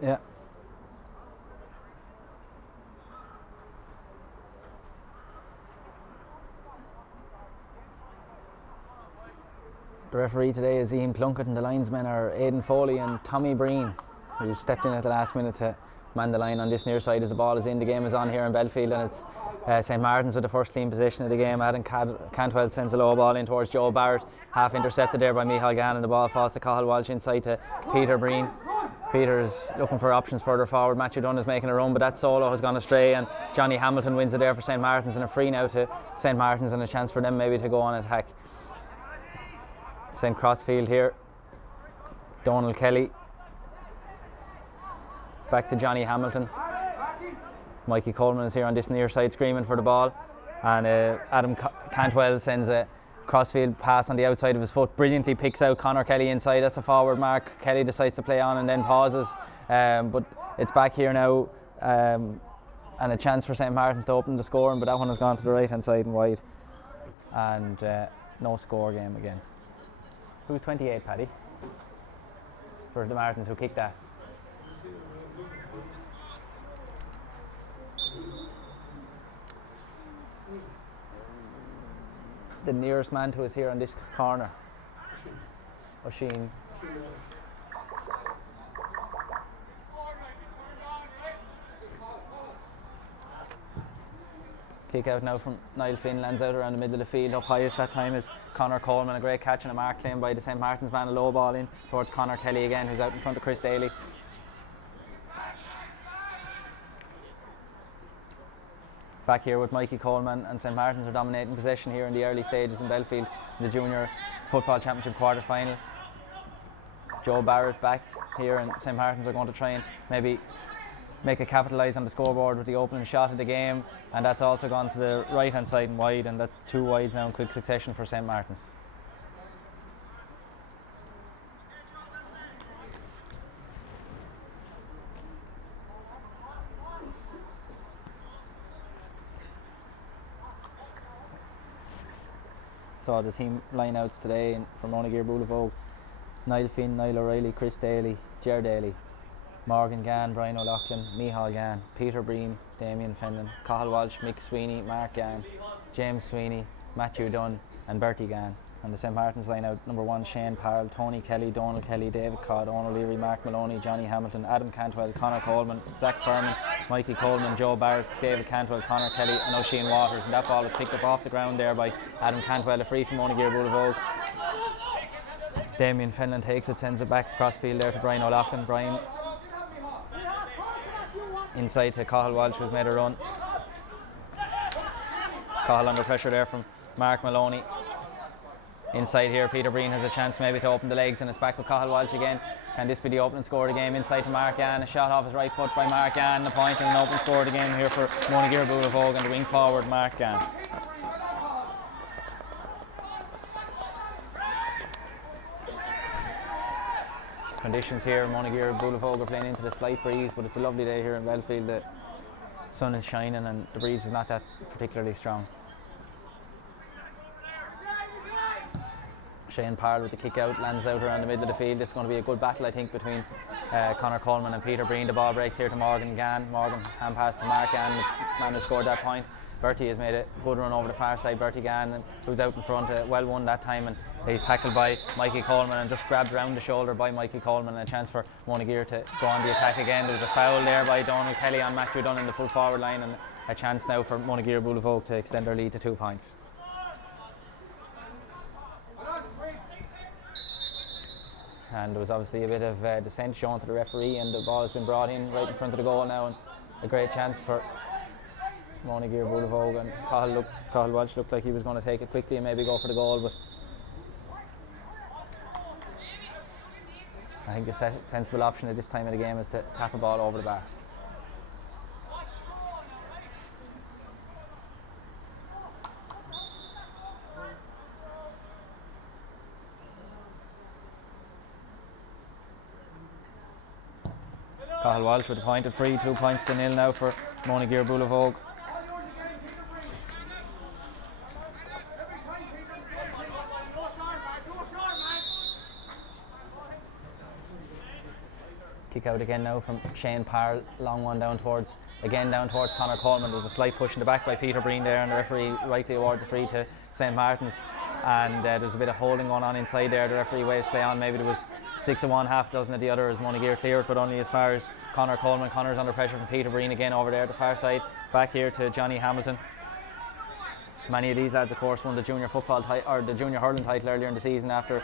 Yeah. The referee today is Ian Plunkett, and the linesmen are Aidan Foley and Tommy Breen, who stepped in at the last minute to man the line on this near side as the ball is in. The game is on here in Belfield, and it's St Martin's with the first clean possession of the game. Adam Cantwell sends a low ball in towards Joe Barrett, half intercepted there by Micheál Gann, and the ball falls to Cathal Walsh inside to Peter Breen. Peter's looking for options further forward. Matthew Dunn is making a run, but that solo has gone astray, and Johnny Hamilton wins it there for St Martin's, and a free now to St Martin's, and a chance for them maybe to go on attack. Sent crossfield here. Donald Kelly back to Johnny Hamilton. Mikey Coleman is here on this near side screaming for the ball, and Adam Cantwell sends a crossfield pass on the outside of his foot, brilliantly picks out Conor Kelly inside. That's a forward mark. Kelly decides to play on and then pauses, but it's back here now, and a chance for St Martin's to open the scoring, but that one has gone to the right hand side and wide, and no score game again. Who's 28, Paddy? For the Martins, who kicked that? The nearest man to us here on this corner. Oisin. Kick out now from Niall Finn, lands out around the middle of the field. Up highest that time is Conor Coleman, a great catch and a mark claim by the St Martin's man. A low ball in towards Conor Kelly again, who's out in front of Chris Daly. Back here with Mikey Coleman, and St Martin's are dominating possession here in the early stages in Belfield, the Junior Football Championship quarter final. Joe Barrett back here, and St Martin's are going to try and maybe make a capitalise on the scoreboard with the opening shot of the game, and that's also gone to the right hand side and wide, and that's two wides now in quick succession for St Martin's. So the team line-outs today for Monageer-Boolavogue: Niall Finn, Niall O'Reilly, Chris Daly, Ger Daly, Morgan Gann, Brian O'Loughlin, Micheál Gann, Peter Breen, Damien Fenlon, Cathal Walsh, Mick Sweeney, Mark Gann, James Sweeney, Matthew Dunn and Bertie Gann. And the St Martin's line out: number 1 Shane Parle, Tony Kelly, Donald Kelly, David Codd, Owen O'Leary, Mark Maloney, Johnny Hamilton, Adam Cantwell, Conor Coleman, Zach Furman, Mikey Coleman, Joe Barrett, David Cantwell, Conor Kelly and Oisin Waters. And that ball was picked up off the ground there by Adam Cantwell, a free from Monageer-Boolavogue. Damien Fenlon takes it, sends it back across field there to Brian O'Loughlin. Brian inside to Cathal Walsh, who's made a run. Cathal under pressure there from Mark Maloney. Inside here, Peter Breen has a chance maybe to open the legs, and it's back with Cathal Walsh again. Can this be the opening score of the game? Inside to Mark Gann, a shot off his right foot by Mark Gann, the point, and an open score of the game here for Monageer-Boolavogue, and the wing forward Mark Gann. Conditions here, Monageer-Boolavogue are playing into the slight breeze, but it's a lovely day here in Belfield. The sun is shining and the breeze is not that particularly strong. Shane Parle with the kick out, lands out around the middle of the field. This is going to be a good battle, I think, between Conor Coleman and Peter Breen. The ball breaks here to Morgan Gann. Morgan hand pass to Mark Gann, the man who scored that point. Bertie has made a good run over the far side. Bertie Gann, who's out in front, well won that time, and he's tackled by Mikey Coleman and just grabbed round the shoulder by Mikey Coleman, and a chance for Monageer to go on the attack again. There was a foul there by Donald Kelly on Matthew Dunn in the full forward line, and a chance now for Monageer-Boolavogue to extend their lead to 2 points. And there was obviously a bit of dissent shown to the referee, and the ball has been brought in right in front of the goal now, and a great chance for Monageer-Boolavogue. And Cathal Walsh looked like he was going to take it quickly and maybe go for the goal, but I think the sensible option at this time of the game is to tap a ball over the bar. Cathal Walsh with a point of free, 2 points to 0 now for Monageer-Boolavogue. Kick out again now from Shane Parr, long one down towards Conor Coleman. There was a slight push in the back by Peter Breen there, and the referee rightly awards a free to St. Martin's. And there's a bit of holding going on inside there. The referee waves play on. Maybe there was 6 of one, half a dozen of the other as Monageer cleared, but only as far as Conor Coleman. Conor's under pressure from Peter Breen again over there at the far side. Back here to Johnny Hamilton. Many of these lads, of course, won the junior football or the junior hurling title earlier in the season after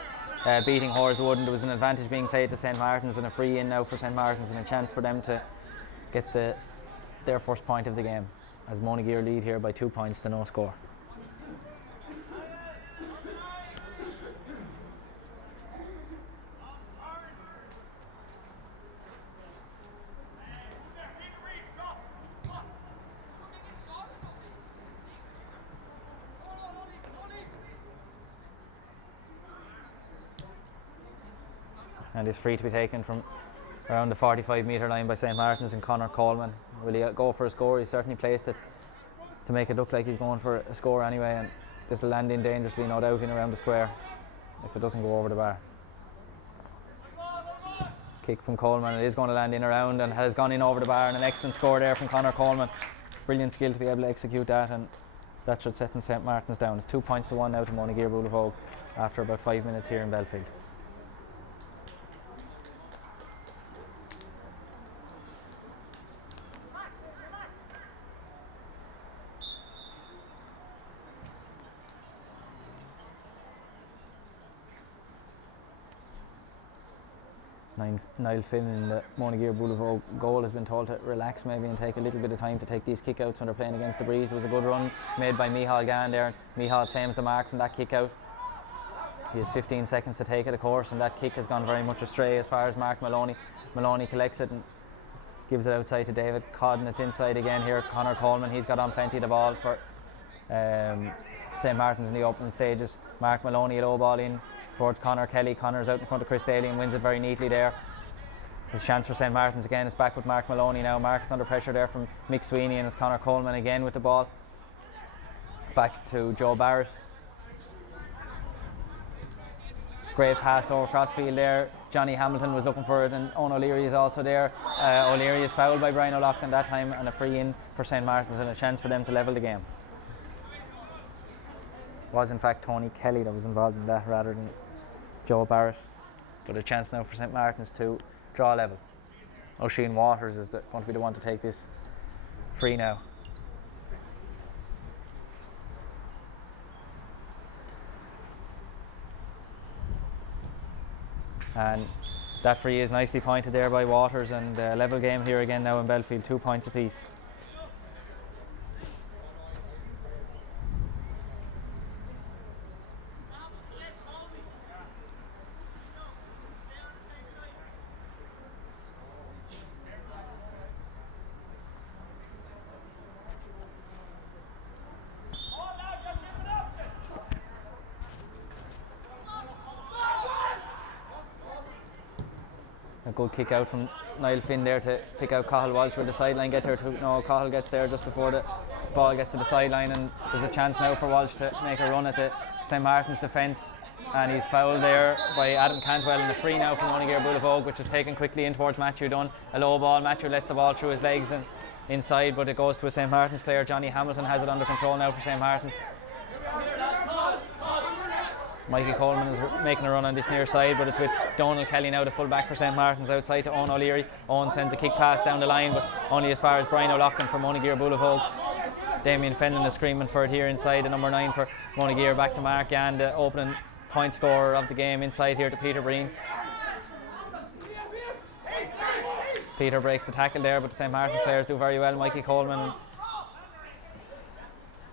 beating Horswood, and there was an advantage being played to St. Martin's, and a free in now for St. Martin's and a chance for them to get their first point of the game as Monageer lead here by 2 points to no score. And is free to be taken from around the 45-metre line by St. Martin's and Conor Coleman. Will he go for a score? He certainly placed it to make it look like he's going for a score anyway, and this will land in dangerously, no doubt, in around the square if it doesn't go over the bar. Kick from Coleman, it is going to land in around and has gone in over the bar, and an excellent score there from Conor Coleman. Brilliant skill to be able to execute that, and that should set St. Martin's down. It's 2 points to 1 now to Monageer-Boolavogue after about 5 minutes here in Belfield. Niall Finn in the Monageer-Boolavogue goal has been told to relax maybe and take a little bit of time to take these kickouts when they're playing against the breeze. There was a good run made by Micheál Gann there, and Micheál claims the mark from that kick out. He has 15 seconds to take it, of course, and that kick has gone very much astray as far as Mark Maloney. Maloney collects it and gives it outside to David Codd, and it's inside again here. Conor Coleman, he's got on plenty of the ball for St. Martin's in the opening stages. Mark Maloney, a low ball in towards Conor Kelly. Connor's out in front of Chris Daly and wins it very neatly there. There's a chance for St. Martin's again. It's back with Mark Maloney now. Mark's under pressure there from Mick Sweeney, and it's Conor Coleman again with the ball. Back to Joe Barrett. Great pass over crossfield there. Johnny Hamilton was looking for it, and Owen O'Leary is also there. O'Leary is fouled by Brian O'Loughlin that time, and a free in for St. Martin's and a chance for them to level the game. It was in fact Tony Kelly that was involved in that rather than Joe Barrett, but a chance now for St. Martin's to draw level. O'Sheen Waters is going to be the one to take this free now. And that free is nicely pointed there by Waters, and level game here again now in Belfield, 2 points apiece. A good kick out from Niall Finn there to pick out Cathal Walsh with the sideline. Cathal gets there just before the ball gets to the sideline, and there's a chance now for Walsh to make a run at the St. Martin's defence, and he's fouled there by Adam Cantwell, and a free now from Monageer-Boolavogue, which is taken quickly in towards Matthew Dunn. A low ball, Matthew lets the ball through his legs and inside, but it goes to a St. Martin's player. Johnny Hamilton has it under control now for St. Martin's. Mikey Coleman is making a run on this near side, but it's with Donald Kelly now, the full back for St. Martin's, outside to Owen O'Leary. Owen sends a kick pass down the line, but only as far as Brian O'Loughlin for Monageer-Boolavogue. Damien Fenlon is screaming for it here inside, the number 9 for Monageer. Back to Mark Gann, the opening point scorer of the game, inside here to Peter Breen. Peter breaks the tackle there, but the St. Martin's players do very well. Mikey Coleman and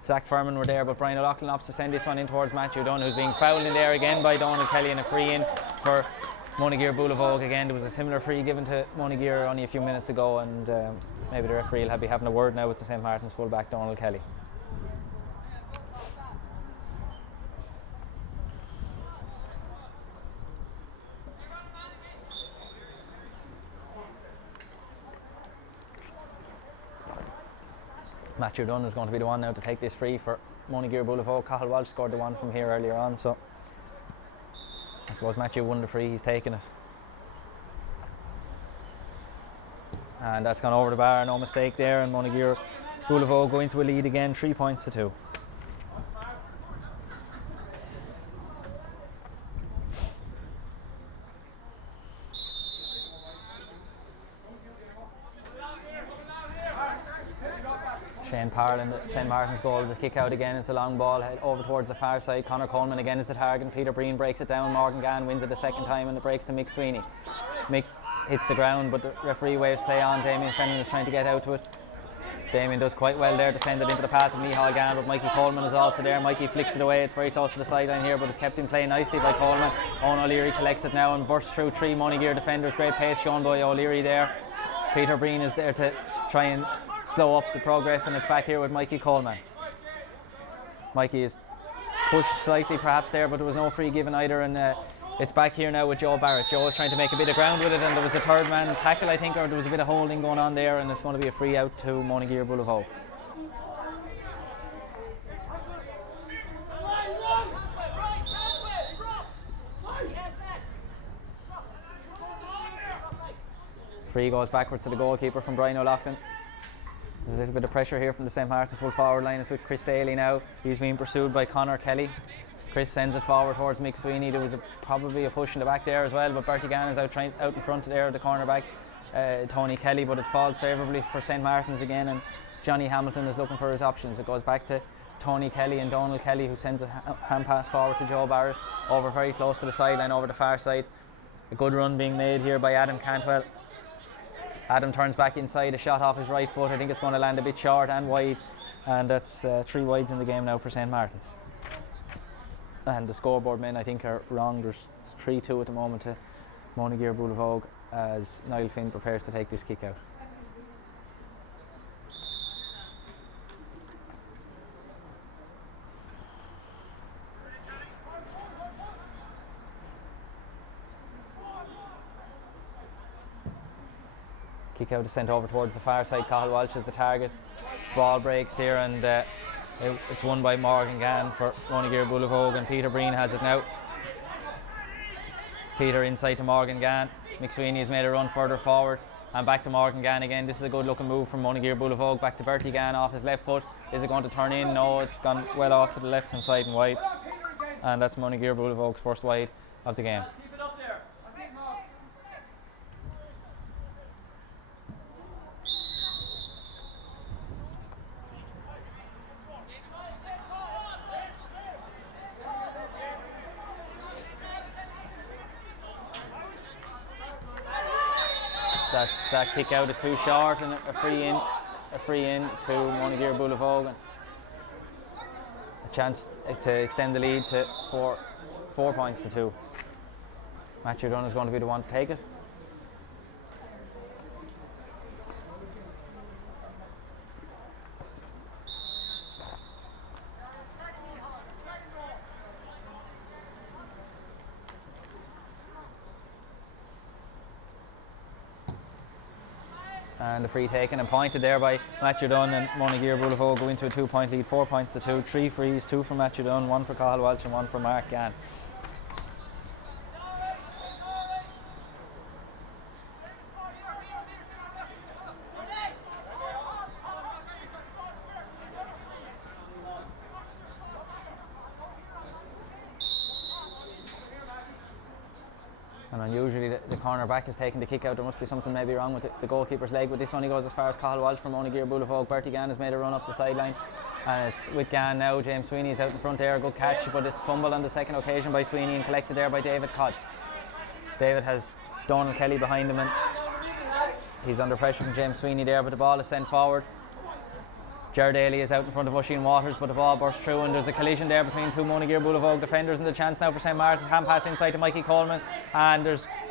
Zach Furman were there, but Brian O'Loughlin opts to send this one in towards Matthew Dunn, who's being fouled in there again by Donald Kelly, and a free in for Monageer-Boolavogue again. There was a similar free given to Monageer only a few minutes ago, and maybe the referee will be having a word now with the St. Martin's fullback Donald Kelly. Matthew Dunn is going to be the one now to take this free for Monageer-Boolavogue. Cathal Walsh scored the one from here earlier on, so I suppose Matthew won the free, he's taken it. And that's gone over the bar, no mistake there, and Monageer-Boolavogue go into a lead again, 3 points to 2. Shane Parle in the St. Martin's goal, the kick out again, it's a long ball over towards the far side. Conor Coleman again is the target, Peter Breen breaks it down, Morgan Gann wins it the second time and it breaks to Mick Sweeney. Mick hits the ground but the referee waves play on, Damien Fenton is trying to get out to it. Damien does quite well there to send it into the path of Micheál Gann, but Mikey Coleman is also there. Mikey flicks it away, it's very close to the sideline here, but it's kept in play nicely by Coleman. Owen O'Leary collects it now and bursts through 3 Monageer defenders, great pace shown by O'Leary there. Peter Breen is there to try and slow up the progress, and it's back here with Mikey Coleman. Mikey is pushed slightly perhaps there, but there was no free given either, and it's back here now with Joe Barrett. Joe is trying to make a bit of ground with it, and there was a third man tackle, I think, or there was a bit of holding going on there, and it's going to be a free out to Monageer-Boolavogue. Free goes backwards to the goalkeeper from Brian O'Loughlin. There's a little bit of pressure here from the St. Martin's full forward line. It's with Chris Daly now. He's being pursued by Conor Kelly. Chris sends it forward towards Mick Sweeney. There was probably a push in the back there as well, but Bertie Gann is out in front there, the cornerback, Tony Kelly, but it falls favourably for St. Martin's again, and Johnny Hamilton is looking for his options. It goes back to Tony Kelly and Donald Kelly, who sends a hand pass forward to Joe Barrett, over very close to the sideline, over the far side. A good run being made here by Adam Cantwell. Adam turns back inside, a shot off his right foot. I think it's going to land a bit short and wide, and that's 3 wides in the game now for St. Martin's. And the scoreboard men, I think, are wrong. There's 3-2 at the moment to Monageer-Boolavogue as Niall Finn prepares to take this kick out. Kick out is sent over towards the far side. Cathal Walsh is the target. Ball breaks here, and it's won by Morgan Gann for Monageer-Boolavogue, and Peter Breen has it now. Peter inside to Morgan Gann. Mick Sweeney has made a run further forward, and back to Morgan Gann again. This is a good looking move from Monageer-Boolavogue. Back to Bertie Gann off his left foot. Is it going to turn in? No, it's gone well off to the left hand side and wide, and that's Monageer-Boolavogue's first wide of the game. That kick out is too short, and a free in to Monageer-Boolavogue, and a chance to extend the lead to 4 points to 2. Matthew Dunn is going to be the one to take it. And the free taken and pointed there by Matthew Dunn, and Monageer-Boolavogue go into a 2 point lead, 4 points to 2. 3 frees, 2 for Matthew Dunn, 1 for Cathal Walsh and 1 for Mark Gann. And unusually the corner back is taking the kick out. There must be something maybe wrong with the goalkeeper's leg, but this only goes as far as Cathal Walsh from Monageer-Boolavogue. Bertie Gann has made a run up the sideline, and it's with Gann now. James Sweeney is out in front there, a good catch, but it's fumbled on the second occasion by Sweeney and collected there by David Codd. David has Donald Kelly behind him, and he's under pressure from James Sweeney there, but the ball is sent forward. Ger Daly is out in front of Oisin Waters, but the ball bursts through, and there's a collision there between 2 Monageer-Boolavogue defenders, and the chance now for St. Martin's. Hand pass inside to Mikey Coleman, and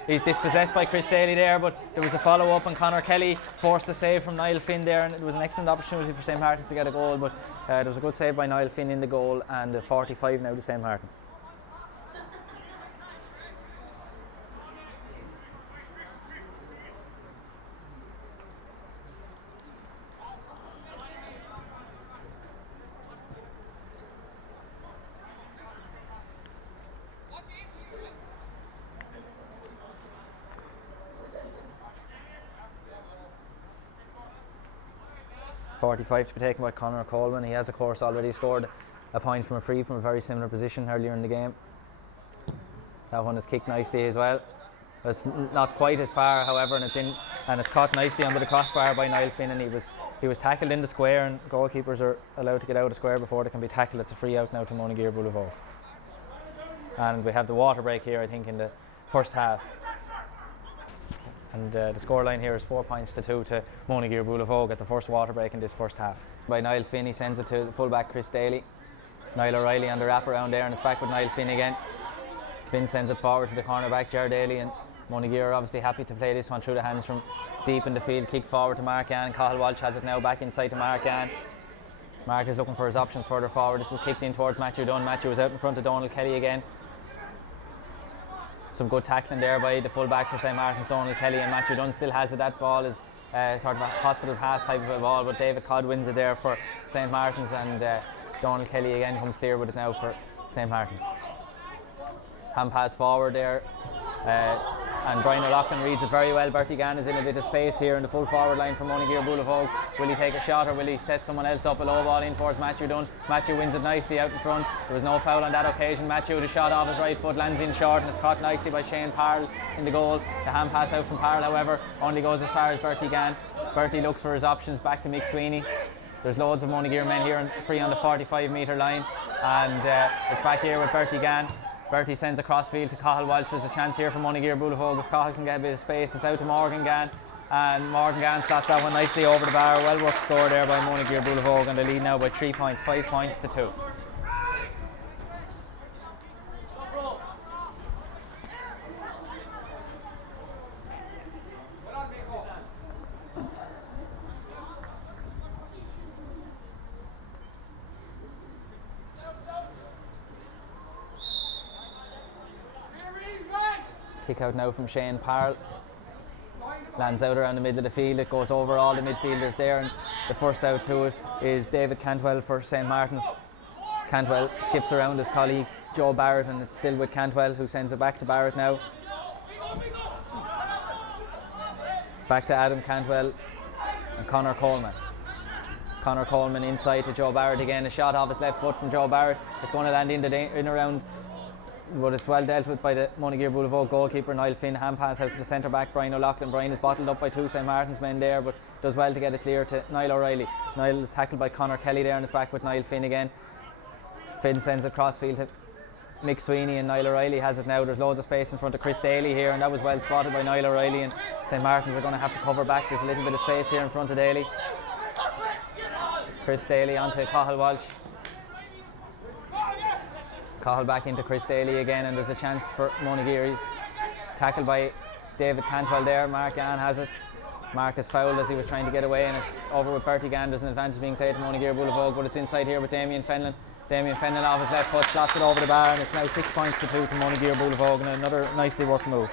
he's dispossessed by Chris Daly there, but there was a follow up, and Conor Kelly forced the save from Niall Finn there, and it was an excellent opportunity for St. Martin's to get a goal, but there was a good save by Niall Finn in the goal, and 45 now to St. Martin's. 45 to be taken by Conor Coleman. He has, of course, already scored a point from a free from a very similar position earlier in the game. That one is kicked nicely as well. It's not quite as far, however, and it's caught nicely under the crossbar by Niall Finn, and he was tackled in the square, and goalkeepers are allowed to get out of the square before they can be tackled. It's a free out now to Monageer-Boolavogue. And we have the water break here, I think, in the first half. And the scoreline here is 4 points to 2 to Monageer-Boolavogue at the first water break in this first half. By Niall Finn, he sends it to the fullback Chris Daly. Niall O'Reilly on the wrap around there, and it's back with Niall Finn again. Finn sends it forward to the cornerback Ger Daly, and Monageer are obviously happy to play this one through the hands from deep in the field. Kick forward to Mark Yan. Cathal Walsh has it now back inside to Mark Yan. Mark is looking for his options further forward. This is kicked in towards Matthew Dunn. Matthew is out in front of Donald Kelly again. Some good tackling there by the fullback for St. Martin's, Donald Kelly, and Matthew Dunn still has it. That ball is sort of a hospital pass type of a ball, but David Codd wins it there for St. Martin's, and Donald Kelly again comes clear with it now for St. Martin's. Hand pass forward there, and Brian O'Loughlin reads it very well. Bertie Gann is in a bit of space here in the full forward line for Monageer-Boolavogue. Will he take a shot, or will he set someone else up? A low ball in towards Matthew Dunn. Matthew wins it nicely out in front. There was no foul on that occasion. Matthew, the shot off his right foot, lands in short, and it's caught nicely by Shane Parle in the goal. The hand pass out from Parle, however, only goes as far as Bertie Gann. Bertie looks for his options back to Mick Sweeney. There's loads of Monageer men here free on the 45-metre line, and it's back here with Bertie Gann. Bertie sends a crossfield to Cathal Walsh. There's a chance here for Monageer-Boolavogue if Cathal can get a bit of space. It's out to Morgan Gann, and Morgan Gann slots that one nicely over the bar. Well worked score there by Monageer-Boolavogue, and they lead now by 3 points, 5 points to 2. Kick out now from Shane Parle. Lands out around the middle of the field. It goes over all the midfielders there, and the first out to it is David Cantwell for St. Martin's. Cantwell skips around his colleague Joe Barrett, and it's still with Cantwell, who sends it back to Barrett now. Back to Adam Cantwell and Conor Coleman. Conor Coleman inside to Joe Barrett again. A shot off his left foot from Joe Barrett. It's going to land in around, but it's well dealt with by the Monageer-Boolavogue goalkeeper Niall Finn. Hand pass out to the centre back Brian O'Loughlin. Brian is bottled up by 2 St. Martin's men there, but does well to get it clear to Niall O'Reilly. Niall is tackled by Conor Kelly there, and it's back with Niall Finn again. Finn sends it crossfield to Mick Sweeney, and Niall O'Reilly has it now. There's loads of space in front of Chris Daly here, and that was well spotted by Niall O'Reilly, and St. Martin's are going to have to cover back. There's a little bit of space here in front of Daly. Chris Daly onto Cathal Walsh. Cathal back into Chris Daly again, and there's a chance for Monageer. He's tackled by David Cantwell there. Mark Gann has it. Mark is fouled as he was trying to get away, and it's over with Bertie Gann. There's an advantage being played to Monageer-Boolavogue, but it's inside here with Damien Fenlon. Damien Fenlon off his left foot, slots it over the bar, and it's now 6 points to 2 to Monageer-Boolavogue, and another nicely worked move.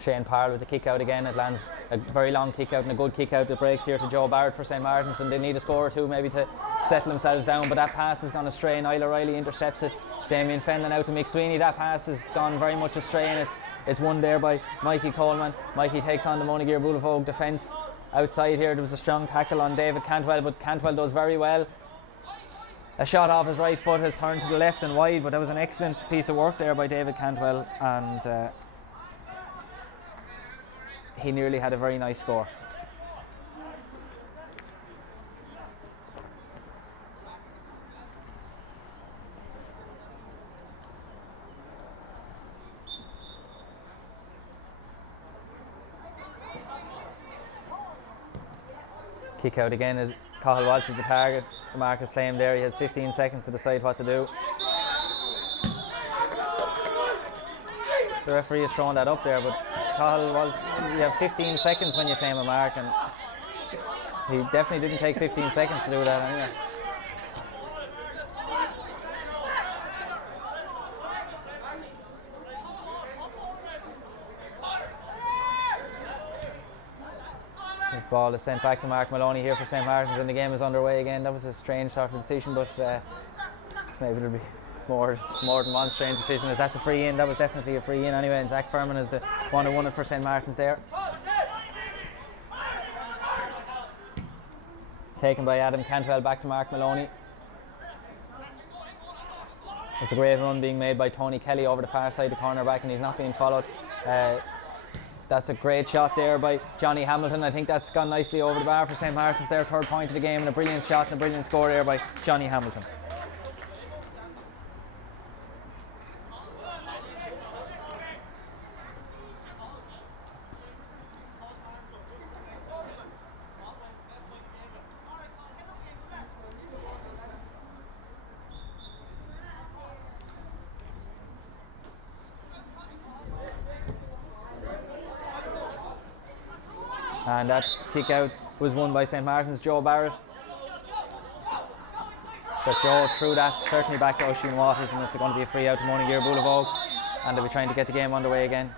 Shane Parle with the kick out again. It lands a very long kick out and a good kick out that breaks here to Joe Barrett for St. Martin's, and they need a score or two maybe to settle themselves down, but that pass has gone astray. Niall O'Reilly intercepts it. Damien Fenlon out to Mick Sweeney. That pass has gone very much astray, and it's won there by Mikey Coleman. Mikey takes on the Monageer-Boolavogue defence. Outside here there was a strong tackle on David Cantwell, but Cantwell does very well. A shot off his right foot has turned to the left and wide, but that was an excellent piece of work there by David Cantwell, and he nearly had a very nice score. Kick out again as Cathal Walsh is the target. The mark is claimed there. He has 15 seconds to decide what to do. The referee has thrown that up there, but Cathal Walsh, you have 15 seconds when you claim a mark, and he definitely didn't take 15 seconds to do that anyway. Ball is sent back to Mark Maloney here for St. Martin's, and the game is underway again. That was a strange sort of decision, but maybe there'll be more than one strange decision, as that's a free in. That was definitely a free in anyway, and Zach Furman is the one who won it for St. Martin's there. Taken by Adam Cantwell back to Mark Maloney. There's a great run being made by Tony Kelly over the far side, the corner back, and he's not being followed. That's a great shot there by Johnny Hamilton. I think that's gone nicely over the bar for St. Martin's, their third point of the game, and a brilliant shot and a brilliant score there by Johnny Hamilton. And that kick out was won by St. Martin's Joe Barrett. But Joe threw that certainly back to Oisin Waters, and it's going to be a free out to Monageer-Boolavogue, and they'll be trying to get the game underway again.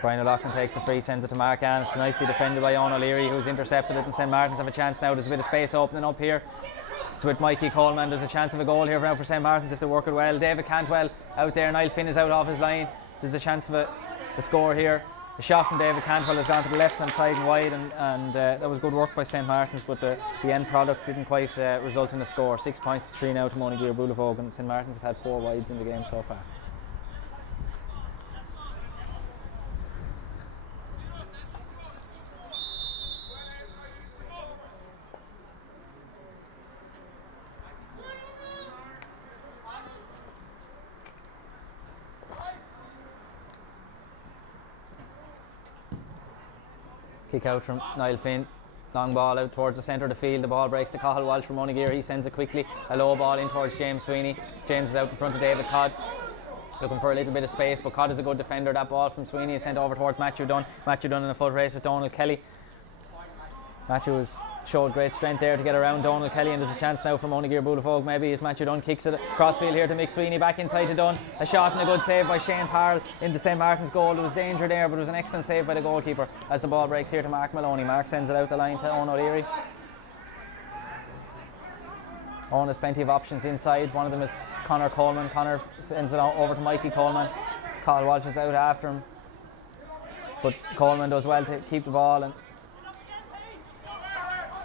Brian O'Loughlin takes the free, sends it to Mark Ann. It's nicely defended by Owen O'Leary, who's intercepted it, and St. Martin's have a chance now. There's a bit of space opening up here. It's with Mikey Coleman. There's a chance of a goal here now for St. Martin's if they work it well. David Cantwell out there. Niall Finn is out off his line. There's a chance of a score here. A shot from David Cantwell has gone to the left hand side and wide, and that was good work by St. Martin's, but the end product didn't quite result in a score. 6 points to 3 now to Monageer-Boolavogue, and St. Martin's have had 4 wides in the game so far. Kick out from Niall Finn. Long ball out towards the centre of the field. The ball breaks to Cathal Walsh from Monageer. He sends it quickly. A low ball in towards James Sweeney. James is out in front of David Codd, looking for a little bit of space, but Codd is a good defender. That ball from Sweeney is sent over towards Matthew Dunn. Matthew Dunn in a foot race with Donald Kelly. Matthew has showed great strength there to get around Donald Kelly, and there's a chance now for Monageer-Boolavogue maybe as Matthew Dunn kicks it crossfield here to Mick Sweeney, back inside to Dunn. A shot and a good save by Shane Parle into St. Martin's goal. There was danger there, but it was an excellent save by the goalkeeper as the ball breaks here to Mark Maloney. Mark sends it out the line to Owen O'Leary. Owen has plenty of options inside. One of them is Conor Coleman. Conor sends it over to Mikey Coleman. Cathal Walsh is out after him, but Coleman does well to keep the ball, and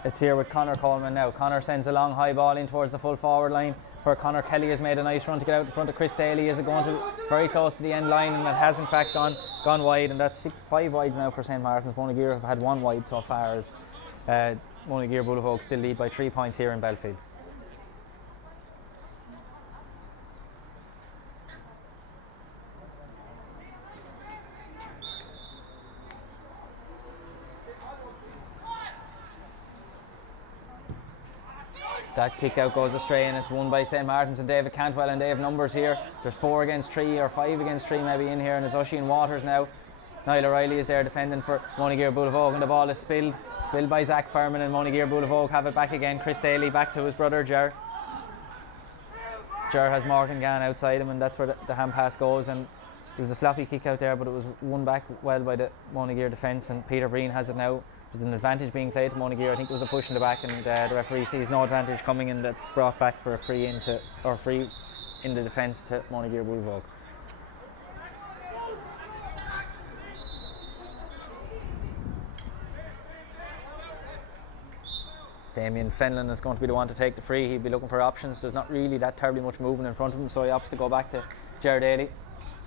it's here with Conor Coleman now. Conor sends a long high ball in towards the full forward line, where Conor Kelly has made a nice run to get out in front of Chris Daly. Is it going to very close to the end line, and it has in fact gone wide, and that's 5 wides now for St. Martin's. Monageer have had 1 wide so far, as Monageer-Boolavogue still lead by 3 points here in Belfield. That kick out goes astray, and it's won by St. Martin's and David Cantwell, and they have numbers here. There's 4 against 3 or 5 against 3 maybe in here, and it's Oisin Waters now. Niall O'Reilly is there defending for Monageer-Boolavogue, and the ball is spilled by Zach Furman, and Monageer-Boolavogue have it back again. Chris Daly back to his brother Ger. Ger has Morgan Gann outside him, and that's where the hand pass goes, and there was a sloppy kick out there, but it was won back well by the Monageer defence, and Peter Breen has it now. There's an advantage being played to Monageer. I think there was a push in the back, and the referee sees no advantage coming, and that's brought back for a free in the defence to Monageer-Boolavogue. Damien Fenlon is going to be the one to take the free. He'll be looking for options. There's not really that terribly much movement in front of him, so he opts to go back to Ger Daly.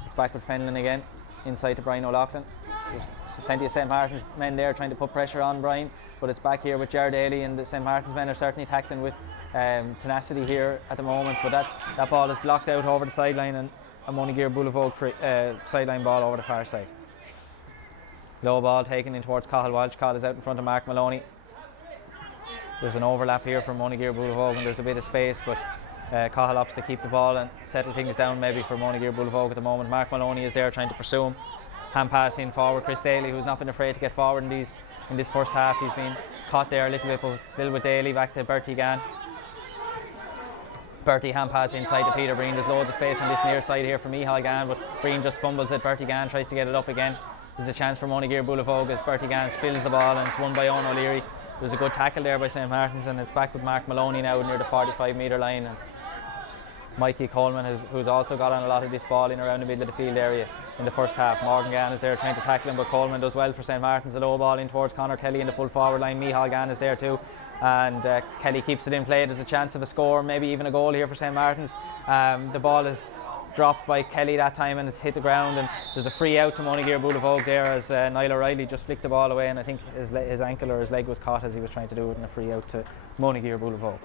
It's back with Fenlon again, inside to Brian O'Loughlin. There's plenty of St. Martin's men there trying to put pressure on Brian, but it's back here with Ger Daly, and the St. Martin's men are certainly tackling with tenacity here at the moment, but that ball is blocked out over the sideline, and a Monageer-Boolavogue sideline ball over the far side. Low ball taken in towards Cathal Walsh. Cathal is out in front of Mark Maloney. There's an overlap here from Monageer-Boolavogue, and there's a bit of space, but Cathal opts to keep the ball and settle things down maybe for Monageer-Boolavogue at the moment. Mark Maloney is there trying to pursue him. Hand pass in forward. Chris Daly, who's not been afraid to get forward in this first half. He's been caught there a little bit, but still with Daly. Back to Bertie Gann. Bertie hand pass inside to Peter Breen. There's loads of space on this near side here for Micheál Gann, but Breen just fumbles it. Bertie Gann tries to get it up again. There's a chance for Monageer-Boolavogue as Bertie Gann spills the ball, and it's won by Owen O'Leary. There was a good tackle there by St. Martin's, and it's back with Mark Maloney now near the 45-metre line. And Mikey Coleman, who's also got on a lot of this ball in around the middle of the field area in the first half. Morgan Gann is there trying to tackle him, but Coleman does well for St. Martin's. A low ball in towards Conor Kelly in the full forward line. Micheál Gann is there too, and Kelly keeps it in play. There's a chance of a score, maybe even a goal here for St. Martin's. The ball is dropped by Kelly that time, and it's hit the ground, and there's a free out to Monageer-Boolavogue there as Niall O'Reilly just flicked the ball away, and I think his ankle or his leg was caught as he was trying to do it, and a free out to Monageer-Boolavogue.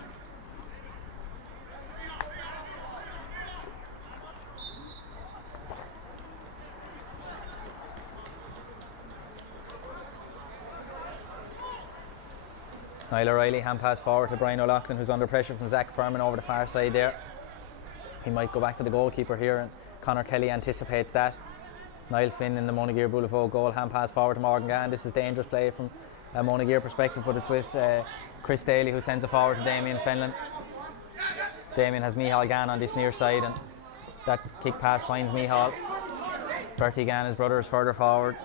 Niall O'Reilly hand pass forward to Brian O'Loughlin, who's under pressure from Zach Furman over the far side there. He might go back to the goalkeeper here, and Conor Kelly anticipates that. Niall Finn in the Monageer-Boolavogue goal, hand pass forward to Morgan Gann. This is dangerous play from a Monageer perspective, but it's with Chris Daly, who sends it forward to Damien Fenlon. Damien has Micheál Gann on this near side, and that kick pass finds Micheál. Bertie Gann, his brother, is further forward,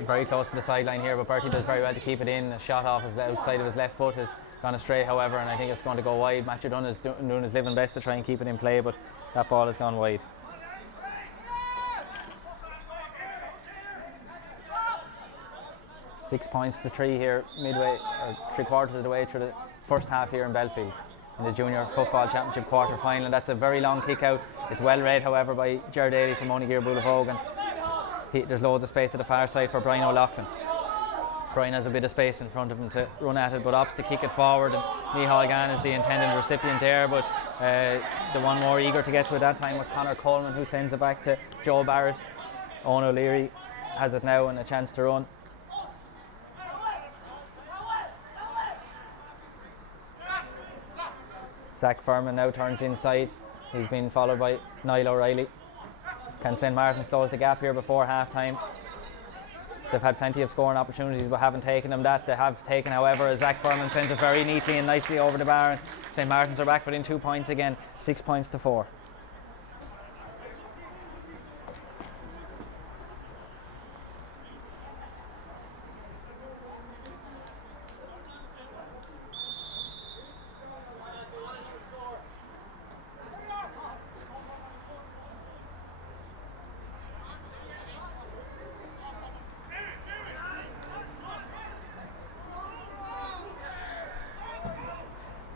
very close to the sideline here, but Bertie does very well to keep it in. A shot off the outside of his left foot has gone astray, however, and I think it's going to go wide. Matthew Dunn is doing his living best to try and keep it in play, but that ball has gone wide. Six points to 3 here, midway or 3/4 of the way through the first half here in Belfield in the Junior Football Championship quarter final. That's a very long kick out. It's well read, however, by Ger Daly from Monageer-Boolavogue, and there's loads of space at the far side for Brian O'Loughlin. Brian has a bit of space in front of him to run at it, but opts to kick it forward, and Micheál Gann is the intended recipient there, but the one more eager to get to it that time was Conor Coleman, who sends it back to Joe Barrett. Owen O'Leary has it now and a chance to run. Zach Furman now turns inside. He's been followed by Niall O'Reilly. Can St. Martin's close the gap here before half time? They've had plenty of scoring opportunities but haven't taken them. That they have taken, however, as Zach Furman sends it very neatly and nicely over the bar, and St. Martin's are back within 2 points again, 6 points to 4.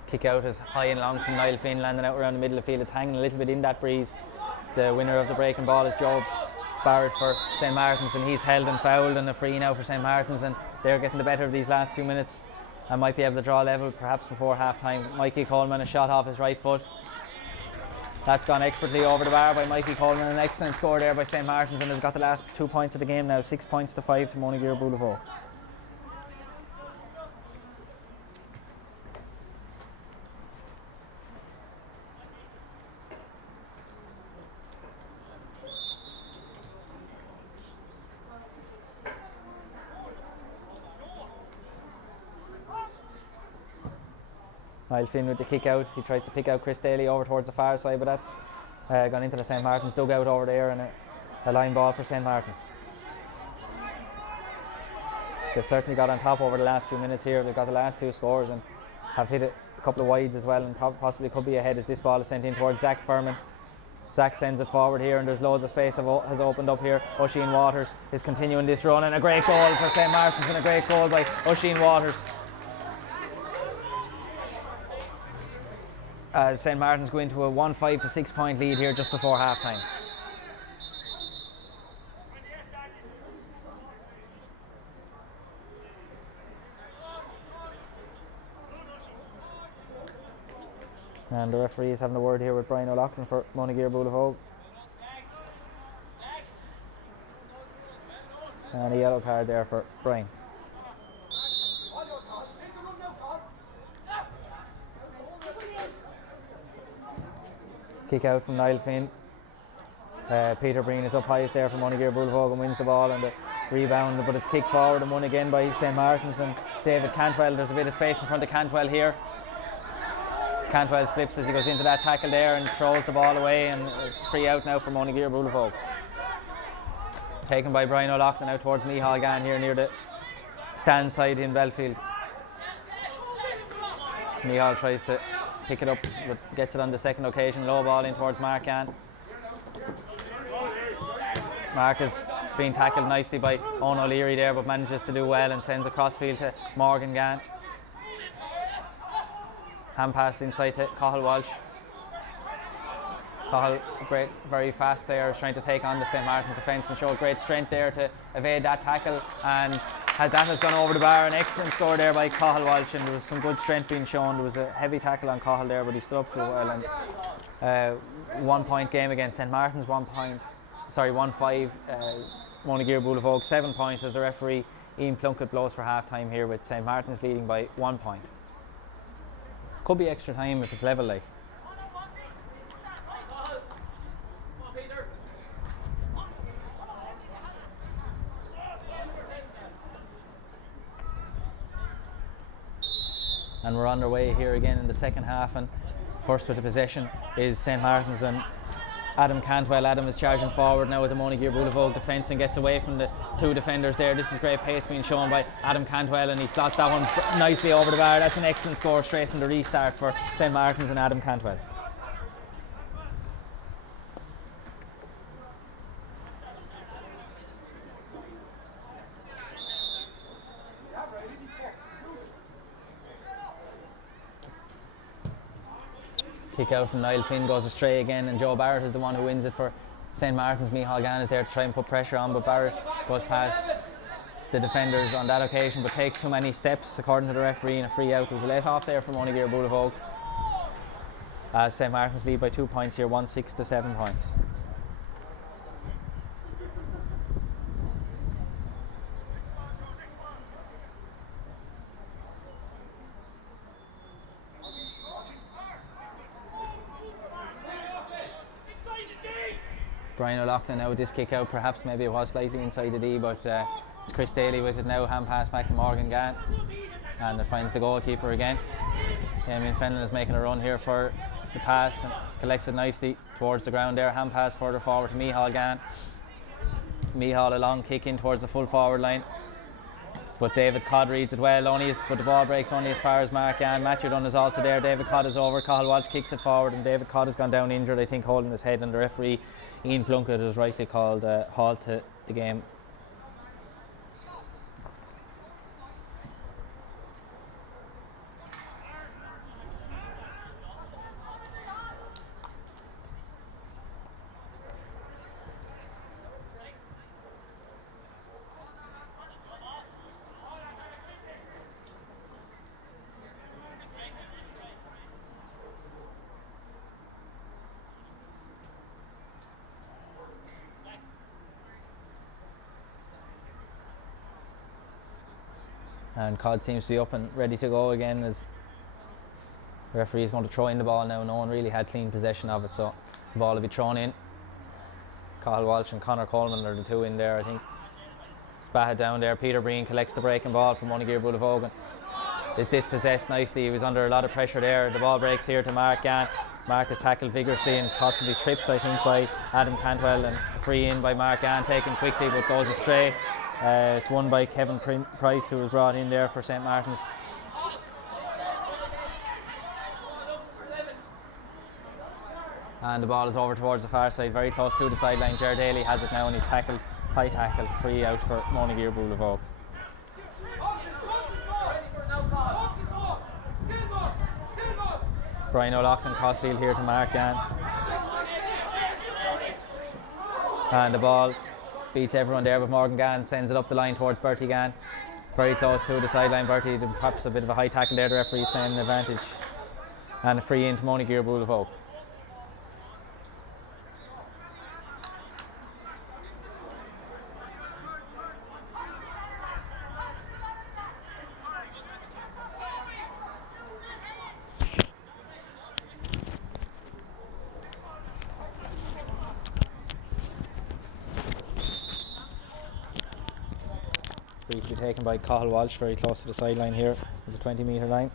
Kick out is high and long from Niall Finn, landing out around the middle of the field. It's hanging a little bit in that breeze. The winner of the breaking ball is Joe Barrett for St. Martin's, and he's held and fouled, and a free now for St. Martin's, and they're getting the better of these last few minutes and might be able to draw level perhaps before half time. Mikey Coleman, a shot off his right foot. That's gone expertly over the bar by Mikey Coleman. An excellent score there by St. Martin's, and has got the last 2 points of the game now, 6 points to 5 to Monageer-Boolavogue. Niall Finn with the kick out. He tried to pick out Chris Daly over towards the far side, but that's gone into the St. Martin's dugout over there, and a line ball for St. Martin's. They've certainly got on top over the last few minutes here. They've got the last 2 scores and have hit a couple of wides as well, and possibly could be ahead as this ball is sent in towards Zach Furman. Zach sends it forward here, and there's loads of space has opened up here. Oisin Waters is continuing this run, and a great goal for St. Martin's, and a great goal by Oisin Waters. St. Martin's go into a 1-5 to 6 point lead here just before half time. And the referee is having a word here with Brian O'Loughlin for Monageer-Boolavogue. And a yellow card there for Brian. Kick out from Niall Finn. Peter Breen is up highest there for Monageer-Boolavogue and wins the ball, and the rebound, but it's kicked forward and won again by St. Martin's and David Cantwell. There's a bit of space in front of Cantwell here. Cantwell slips as he goes into that tackle there and throws the ball away, and free out now for Monageer-Boolavogue. Taken by Brian O'Loughlin out towards Micheál Gann here near the stand side in Belfield. Micheál tries to pick it up, but gets it on the second occasion. Low ball in towards Mark Gann. Mark is being tackled nicely by Owen O'Leary there, but manages to do well and sends a crossfield to Morgan Gann. Hand pass inside to Cathal Walsh. Cathal, a great, very fast player, is trying to take on the St. Martin's defence and show great strength there to evade that tackle, and that has gone over the bar. An excellent score there by Cathal Walsh, and there was some good strength being shown. There was a heavy tackle on Cathal there, but he stood up pretty well. And 1 point game against St. Martin's, 1-5. Monageer-Boolavogue 7 points as the referee Ian Plunkett blows for half time here, with St. Martin's leading by 1 point. Could be extra time if it's level like. And we're underway here again in the second half, and first with the possession is St. Martin's and Adam Cantwell. Adam is charging forward now with the Monageer-Boolavogue defence and gets away from the two defenders there. This is great pace being shown by Adam Cantwell, and he slots that one nicely over the bar. That's an excellent score straight from the restart for St. Martin's and Adam Cantwell. Kick out from Niall Finn goes astray again, and Joe Barrett is the one who wins it for St. Martin's. Micheál Gann is there to try and put pressure on, but Barrett goes past the defenders on that occasion, but takes too many steps according to the referee, and a free out. There was a let off there from Monageer-Boolavogue. St. Martin's lead by 2 points here, 1-6 to 7 points. Brian O'Loughlin now with this kick out, perhaps maybe it was slightly inside the D, but it's Chris Daly with it now. Hand pass back to Morgan Gann, and it finds the goalkeeper again. Damien Fenlon is making a run here for the pass and collects it nicely towards the ground there. Hand pass further forward to Micheál Gann. Micheál a long kick in towards the full forward line, but David Codd reads it well, but the ball breaks only as far as Mark Gann. Matthew Dunn is also there. David Codd is over. Cathal Walsh kicks it forward, and David Codd has gone down injured, I think, holding his head, and the referee Ian Plunkett has rightly called a halt to the game. And Codd seems to be up and ready to go again, as the referee is going to throw in the ball now. No one really had clean possession of it, so the ball will be thrown in. Cathal Walsh and Conor Coleman are the two in there, I think. It's batted down there. Peter Breen collects the breaking ball from Monageer-Boolavogue. Is dispossessed nicely. He was under a lot of pressure there. The ball breaks here to Mark Gann. Mark is tackled vigorously and possibly tripped, I think, by Adam Cantwell, and a free in by Mark Gann, taken quickly but goes astray. It's won by Kevin Price, who was brought in there for St. Martin's. And the ball is over towards the far side, very close to the sideline. Ger Daly has it now, and he's tackled, high tackle, free out for Monageer-Boolavogue. Brian O'Loughlin crossfield here to Mark Gann. And the ball beats everyone there, but Morgan Gann sends it up the line towards Bertie Gann. Very close to the sideline. Bertie did perhaps a bit of a high tackle there. The referee's playing an advantage. And a free in to Monageer-Boolavogue. Free to be taken by Cathal Walsh, very close to the sideline here, at the 20-metre line.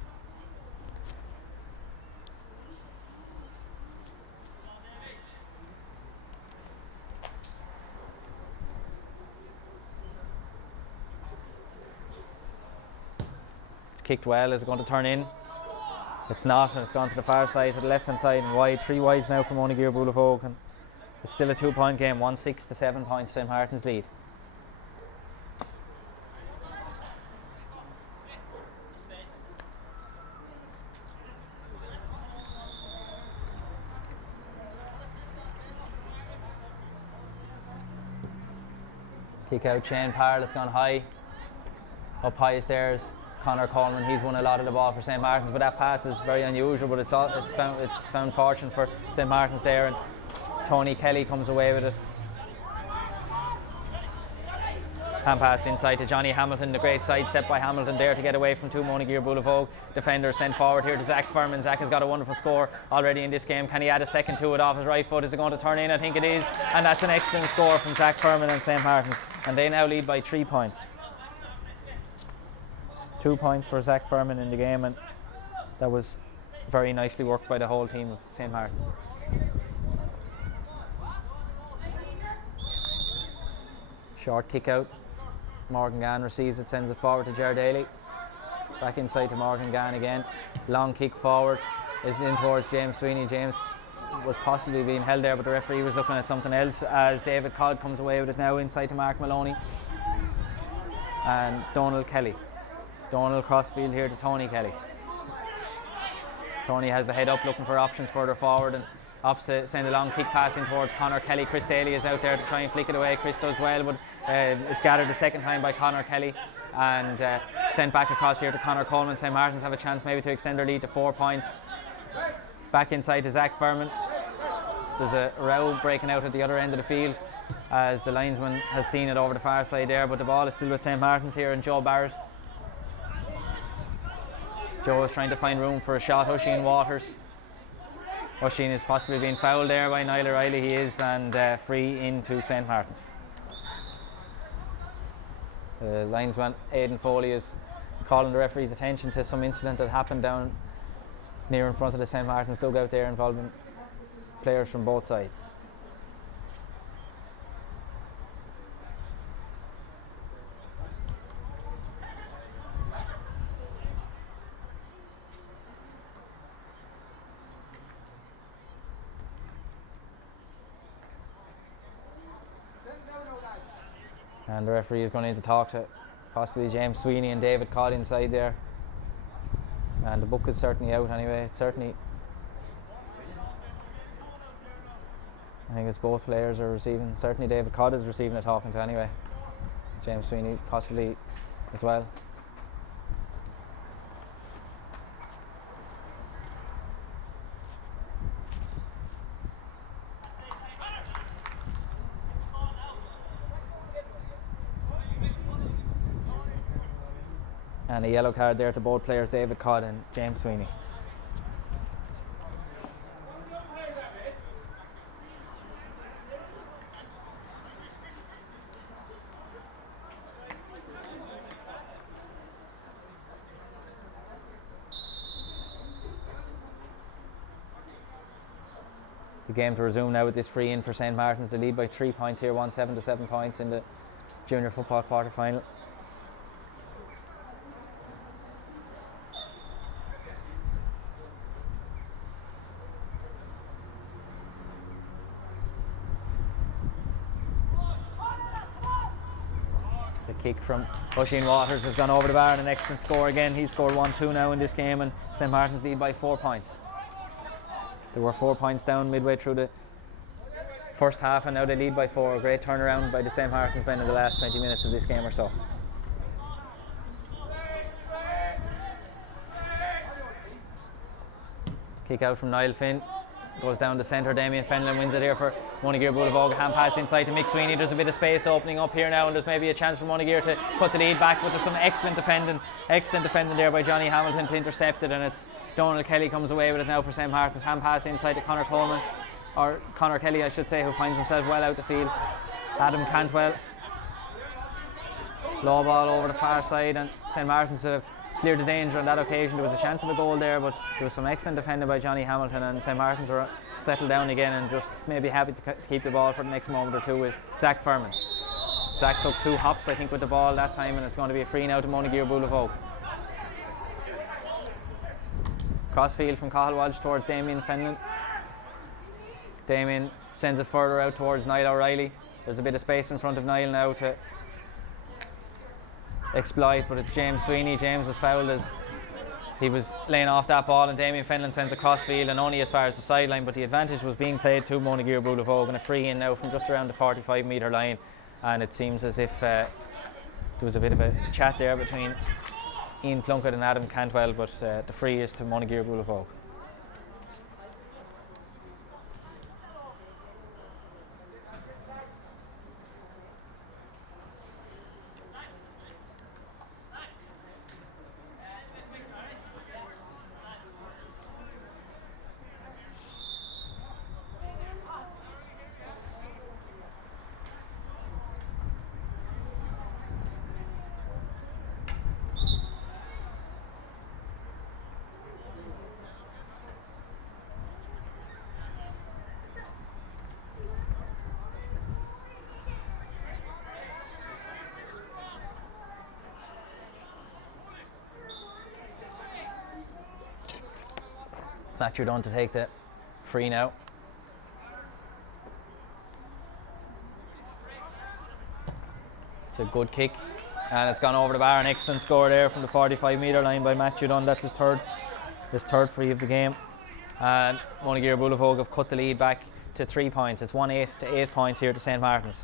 kicked well. Is it going to turn in? It's not, and it's gone to the far side, to the left hand side and wide. 3 wides now for Monageer-Boolavogue, and it's still a 2-point game. 1-6 to 7 points, St. Martin's lead. Kick out, Shane Parrell, it's gone high. Up high is theirs. Conor Coleman, he's won a lot of the ball for St. Martin's, but that pass is very unusual, but it's found fortune for St. Martin's there, and Tony Kelly comes away with it. Hand passed inside to Johnny Hamilton, the great sidestep by Hamilton there to get away from 2 Monageer-Boolavogue defenders. Sent forward here to Zach Furman. Zach has got a wonderful score already in this game. Can he add a second to it off his right foot? Is it going to turn in? I think it is, and that's an excellent score from Zach Furman and St. Martin's, and they now lead by 3 points. 2 points for Zach Furman in the game, and that was very nicely worked by the whole team of St. Martin's. Short kick out. Morgan Gann receives it, sends it forward to Ger Daly. Back inside to Morgan Gann again. Long kick forward is in towards James Sweeney. James was possibly being held there, but the referee was looking at something else, as David Codd comes away with it now inside to Mark Maloney and Donald Kelly. Donald crossfield here to Tony Kelly. Tony has the head up looking for options further forward, and opposite send a long kick pass in towards Conor Kelly. Chris Daly is out there to try and flick it away. Chris does well, but it's gathered the second time by Conor Kelly and sent back across here to Conor Coleman. St. Martin's have a chance maybe to extend their lead to 4 points. Back inside to Zach Furman. There's a row breaking out at the other end of the field as the linesman has seen it over the far side there, but the ball is still with St. Martin's here, and Joe Barrett. Joe is trying to find room for a shot. Oisin Waters. Oisin is possibly being fouled there by Niall O'Reilly. He is, and free into St. Martin's. The linesman Aidan Foley is calling the referee's attention to some incident that happened down near in front of the St. Martin's dugout there, involving players from both sides. And the referee is going in to talk to possibly James Sweeney and David Codd inside there. And the book is certainly out anyway. It's certainly, I think it's both players are receiving. Certainly David Codd is receiving a talking to anyway. James Sweeney possibly as well. And a yellow card there to both players, David Codd and James Sweeney. The game to resume now with this free in for St. Martin's. They lead by 3 points here, 1-7 to 7 points in the junior football quarter final. Kick from Oisin Waters has gone over the bar, and an excellent score again. He's scored 1-2 now in this game, and St. Martin's lead by 4 points. They were 4 points down midway through the first half, and now they lead by 4. A great turnaround by the St. Martin's men in the last 20 minutes of this game or so. Kick out from Niall Finn. Goes down the centre. Damien Fenlon wins it here for Monageer-Boolavogue. Hand pass inside to Mick Sweeney. There's a bit of space opening up here now, and there's maybe a chance for Monageer to put the lead back, but there's some excellent defending there by Johnny Hamilton to intercept it, and it's Donald Kelly comes away with it now for St. Martin's. Hand pass inside to Conor Coleman, or Conor Kelly I should say, who finds himself well out the field. Adam Cantwell. Low ball over the far side, and St. Martin's have cleared the danger on that occasion. There was a chance of a goal there, but there was some excellent defending by Johnny Hamilton, and St. Martin's are settled down again and just maybe happy to keep the ball for the next moment or two with Zach Furman. Zach took 2 hops I think with the ball that time, and it's going to be a free now to Monageer-Boolavogue. Crossfield from Cathal Walsh towards Damien Fenlon. Damien sends it further out towards Niall O'Reilly. There's a bit of space in front of Niall now to exploit, but it's James Sweeney. James was fouled as he was laying off that ball, and Damien Fenlon sends a crossfield and only as far as the sideline, but the advantage was being played to Monageer-Boolavogue, and a free in now from just around the 45-metre line. And it seems as if there was a bit of a chat there between Ian Plunkett and Adam Cantwell, but the free is to Monageer-Boolavogue. Matthew Dunn to take the free now. It's a good kick, and it's gone over the bar. An excellent score there from the 45-metre line by Matthew Dunn. That's his third free of the game. And Monageer-Boolavogue have cut the lead back to 3 points. It's 1-8 to 8 points here to St. Martin's.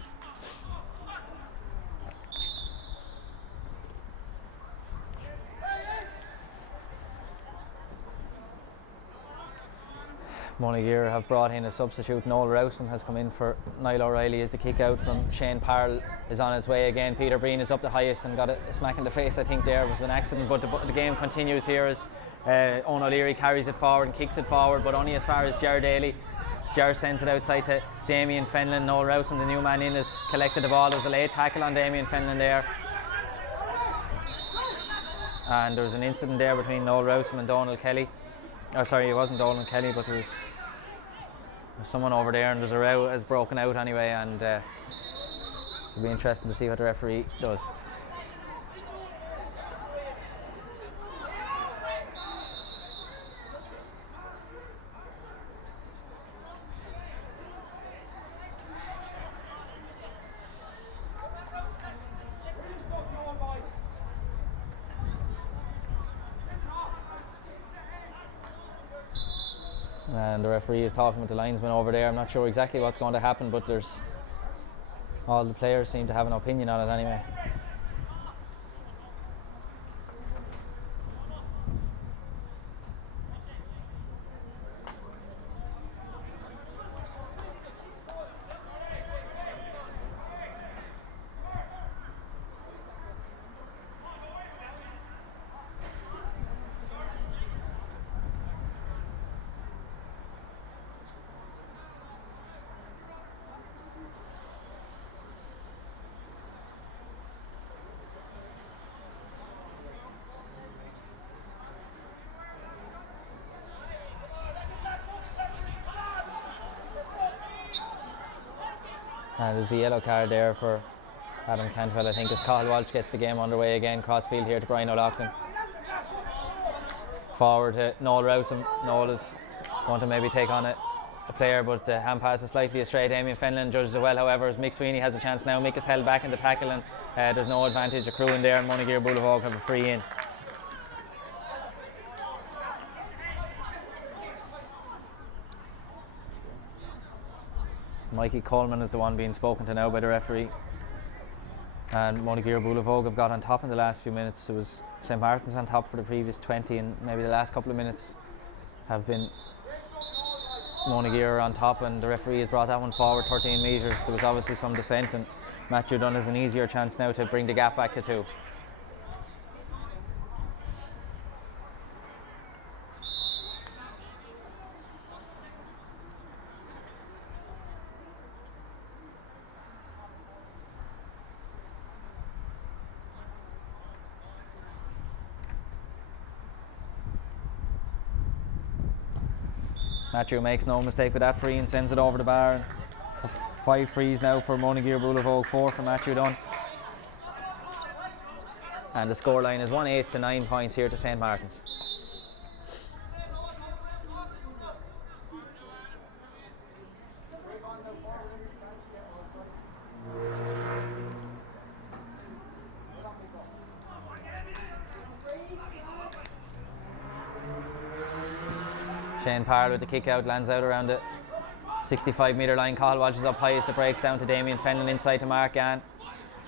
Monageer have brought in a substitute. Noel Rowson has come in for Niall O'Reilly as the kick out from Shane Parrell is on its way again. Peter Breen is up the highest and got a smack in the face, I think there was an accident, but the game continues here as Owen O'Leary carries it forward and kicks it forward, but only as far as Ger Daly. Ger sends it outside to Damien Fenlon. Noel Rowson, the new man in, has collected the ball. There's a late tackle on Damien Fenlon there, and there was an incident there between Noel Rowson and Donald Kelly. Oh, sorry, it wasn't Donald Kelly, but there was someone over there, and there's a row has broken out anyway, and it'll be interesting to see what the referee does. And the referee is talking with the linesman over there. I'm not sure exactly what's going to happen, but all the players seem to have an opinion on it anyway. And there's a yellow card there for Adam Cantwell, I think, as Cathal Walsh gets the game underway again. Crossfield here to Brian O'Loughlin. Forward to Noel Rowson. Noel is going to maybe take on a player, but the hand pass is slightly astray. Damien Fenlon judges it well, however, as Mick Sweeney has a chance now. Mick is held back in the tackle, and there's no advantage accruing there, and Monageer-Boolavogue have a free in. Mikey Coleman is the one being spoken to now by the referee. And Monageer-Boolavogue have got on top in the last few minutes. It was St. Martin's on top for the previous 20, and maybe the last couple of minutes have been Monageer on top, and the referee has brought that one forward 13 metres. There was obviously some dissent, and Matthew Dunn has an easier chance now to bring the gap back to 2. Matthew makes no mistake with that free and sends it over the bar. 5 frees now for Monageer-Boolavogue, 4 for Matthew Dunn. And the scoreline is 1-8 to 9 points here to St. Martin's. Shane Parle with the kick out, lands out around the 65-metre line. Cathal Walsh is up high as the breaks down to Damien Fenlon inside to Mark Gann.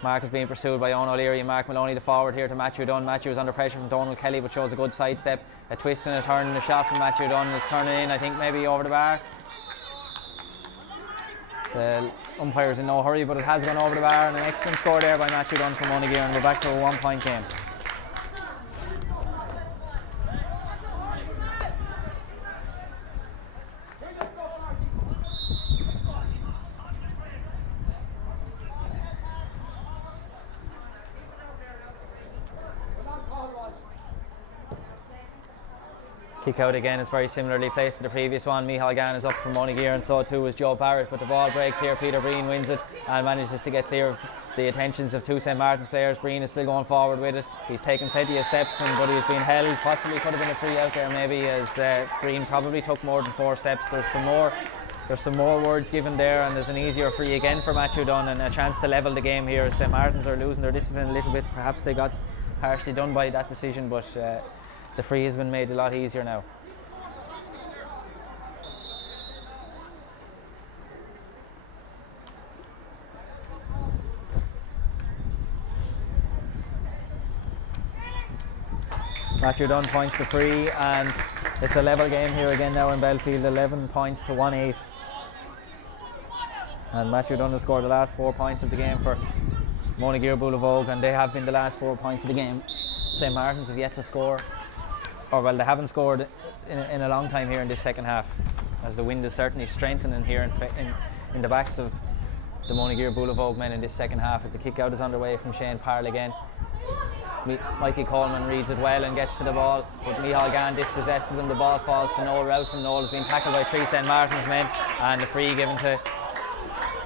Mark is being pursued by Owen O'Leary and Mark Maloney, the forward here to Matthew Dunn. Matthew is under pressure from Donald Kelly but shows a good sidestep, a twist and a turn and a shot from Matthew Dunn. It's turning in, I think maybe over the bar. The umpire's in no hurry, but it has gone over the bar, and an excellent score there by Matthew Dunn from Monageer, and we're back to a 1-point game. Kick out again, it's very similarly placed to the previous one. Micheál Gann is up from Monageer, and so too is Joe Barrett, but the ball breaks here. Peter Breen wins it and manages to get clear of the attentions of two St. Martin's players. Breen is still going forward with it. He's taken plenty of steps, but he's been held. Possibly could have been a free out there maybe, as Breen probably took more than 4 steps. There's some more words given there, and there's an easier free again for Matthew Dunn, and a chance to level the game here. St. Martin's are losing their discipline a little bit. Perhaps they got harshly done by that decision, but the free has been made a lot easier now. Matthew Dunn points the free, and it's a level game here again now in Belfield, 11 points to 1-8. And Matthew Dunn has scored the last 4 points of the game for Monageer-Boolavogue, and they have been the last 4 points of the game. St. Martin's have yet to score, or well, they haven't scored in a long time here in this second half, as the wind is certainly strengthening here in the backs of the Monageer-Boolavogue men in this second half, as the kick out is underway from Shane Parle again. Mikey Coleman reads it well and gets to the ball, but Micheál Gann dispossesses him. The ball falls to Noel Rouse, and Noel has been tackled by 3 St. Martin's men, and the free given to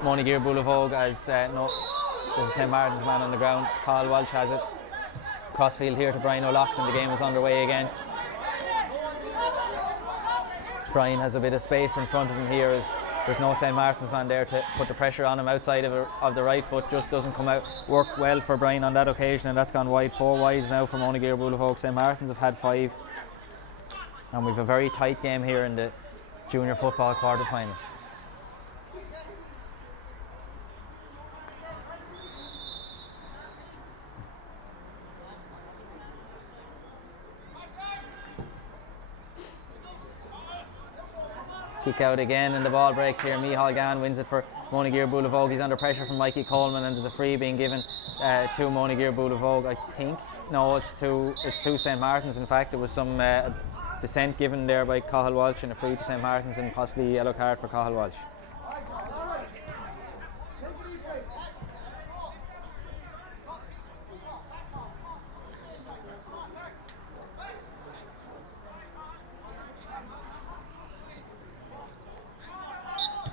Monageer-Boolavogue, as there's a St. Martin's man on the ground. Cathal Walsh has it. Crossfield here to Brian O'Loughlin. The game is underway again. Brian has a bit of space in front of him here, as there's no St. Martin's man there to put the pressure on him outside of the right foot. Just doesn't come out, work well for Brian on that occasion, and that's gone wide. 4 wides now for Monageer-Boolavogue. St. Martin's have had 5, and we've a very tight game here in the junior football quarter final. Kick out again, and the ball breaks here. Micheál Gann wins it for Monageer-Boolavogue. He's under pressure from Mikey Coleman, and there's a free being given to Monageer-Boolavogue, I think. No, it's to St. Martin's. In fact, there was some dissent given there by Cathal Walsh, and a free to St. Martin's, and possibly a yellow card for Cathal Walsh.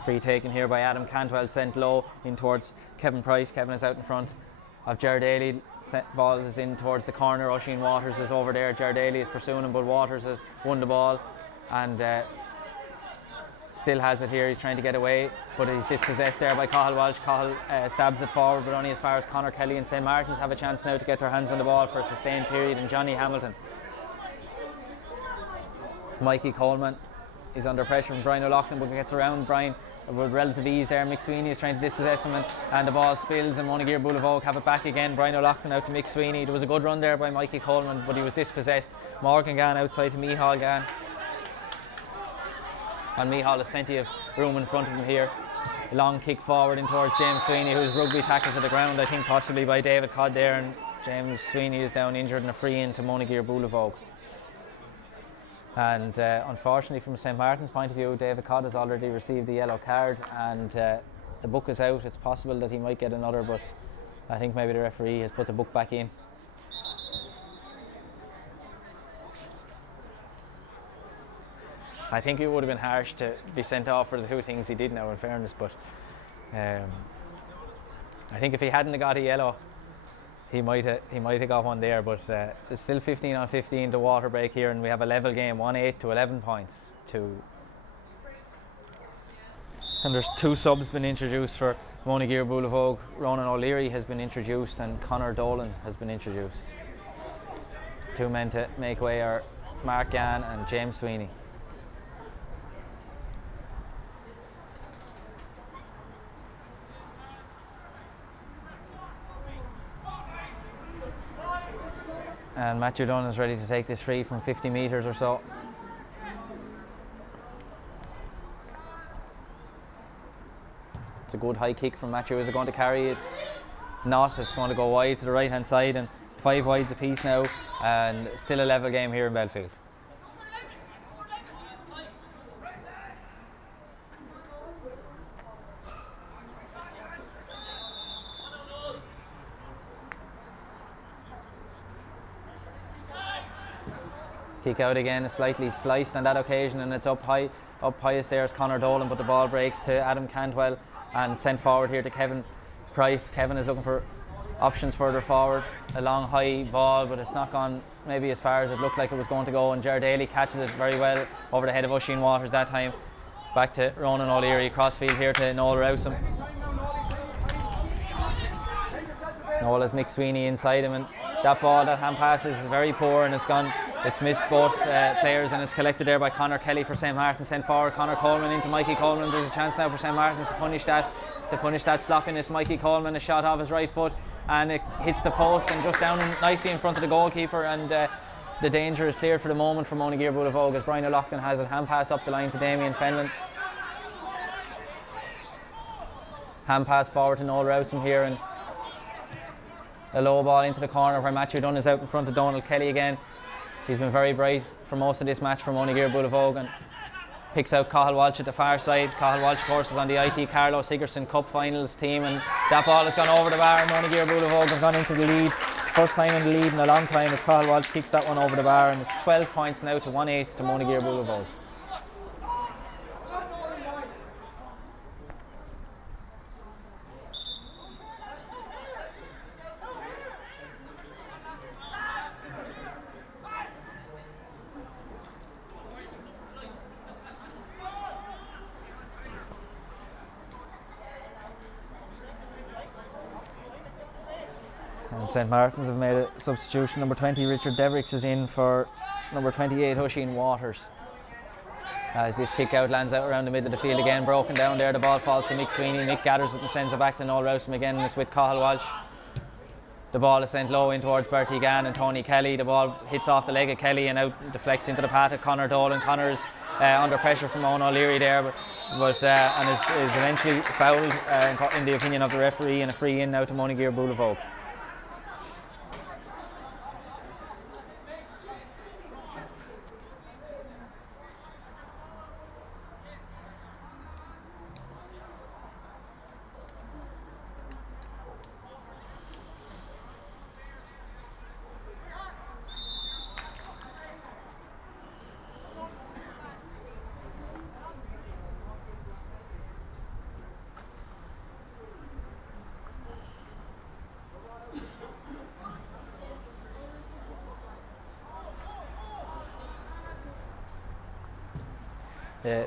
Free taken here by Adam Cantwell, sent low in towards Kevin Price. Kevin is out in front of Ger Daly. Ball is in towards the corner. Oisin Waters is over there. Ger Daly is pursuing him, but Waters has won the ball and still has it here. He's trying to get away, but he's dispossessed there by Cathal Walsh. Cathal stabs it forward, but only as far as Conor Kelly, and St. Martin's have a chance now to get their hands on the ball for a sustained period, and Johnny Hamilton. Mikey Coleman is under pressure from Brian O'Loughlin, but gets around Brian with relative ease there. Mick Sweeney is trying to dispossess him, and the ball spills, and Monageer-Boolavogue have it back again. Brian O'Loughlin out to Mick Sweeney. There was a good run there by Mikey Coleman, but he was dispossessed. Morgan Gann outside to Micheál Gann, and Micheál has plenty of room in front of him here. A long kick forward in towards James Sweeney, who's rugby tackled to the ground, I think possibly by David Codd there, and James Sweeney is down injured, and a free in to Monageer-Boolavogue. And unfortunately, from St. Martin's point of view, David Codd has already received a yellow card, and the book is out. It's possible that he might get another, but I think maybe the referee has put the book back in. I think it would have been harsh to be sent off for the 2 things he did now, in fairness, but I think if he hadn't got a yellow, he might have got one there, but it's still 15-15 to water break here, and we have a level game, 1-8 to 11 points. And there's 2 subs been introduced for Monageer-Boolavogue. Ronan O'Leary has been introduced, and Conor Dolan has been introduced. 2 men to make way are Mark Gann and James Sweeney. And Matthew Dunn is ready to take this free from 50 metres or so. It's a good high kick from Matthew. Is it going to carry? It's not. It's going to go wide to the right hand side, and 5 wides apiece now, and still a level game here in Belfield. Kick out again, slightly sliced on that occasion, and it's up highest there is Conor Dolan, but the ball breaks to Adam Cantwell and sent forward here to Kevin Price. Kevin is looking for options further forward. A long high ball, but it's not gone maybe as far as it looked like it was going to go, and Ger Daly catches it very well over the head of Oisin Waters that time. Back to Ronan O'Leary, crossfield here to Noel Rowsome. Noel has Mick Sweeney inside him, and that ball, that hand pass is very poor, and it's missed both players, and it's collected there by Conor Kelly for St. Martin's. Sent forward Conor Coleman into Mikey Coleman. There's a chance now for St. Martin's to punish that sloppiness. Mikey Coleman, a shot off his right foot, and it hits the post and just down nicely in front of the goalkeeper, and the danger is cleared for the moment from Monageer-Boolavogue as Brian O'Loughlin has a hand pass up the line to Damien Fenlon. Hand pass forward to Noel Rowsome here, and a low ball into the corner where Matthew Dunn is out in front of Donald Kelly again. He's been very bright for most of this match for Monageer-Boolavogue, and picks out Cathal Walsh at the far side. Cathal Walsh, of course, is on the IT Carlo Sigerson Cup Finals team, and that ball has gone over the bar, and Monageer-Boolavogue have gone into the lead. First time in the lead in a long time as Cathal Walsh kicks that one over the bar, and it's 12 points now to 1-8 to Monageer-Boolavogue. And St. Martin's have made a substitution. Number 20 Richard Devricks is in for number 28 Oisin Waters. As this kick out lands out around the middle of the field again, broken down there, the ball falls to Mick Sweeney. Mick gathers it and sends it back to Noel Rowsome again, and it's with Cathal Walsh. The ball is sent low in towards Bertie Gann and Tony Kelly. The ball hits off the leg of Kelly and out deflects into the path of Conor Dolan. Connor's under pressure from Owen O'Leary there, but and is eventually fouled in the opinion of the referee, and a free in now to Monageer-Boolavogue.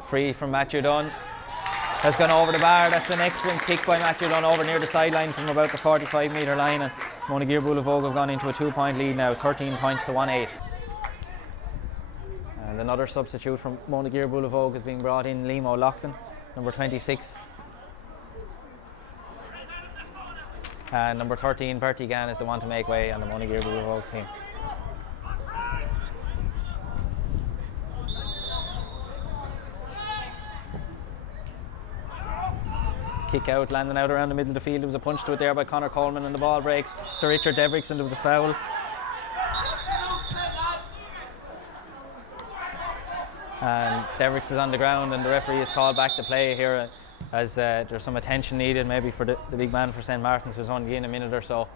Free from Matthew Dunn has gone over the bar. That's an excellent kick by Matthew Dunn over near the sideline from about the 45 metre line, and Monageer-Boolavogue have gone into a 2-point lead now, 13 points to 1-8. And another substitute from Monageer-Boolavogue is being brought in, Liam O'Loughlin, number 26. And number 13 Bertie Gann is the one to make way on the Monageer-Boolavogue team. Kick out, landing out around the middle of the field. There was a punch to it there by Conor Coleman, and the ball breaks to Richard Devricks, and there was a foul. And Devricks is on the ground, and the referee has called back to play here as there's some attention needed maybe for the big man for St. Martin's, who's only in a minute or so.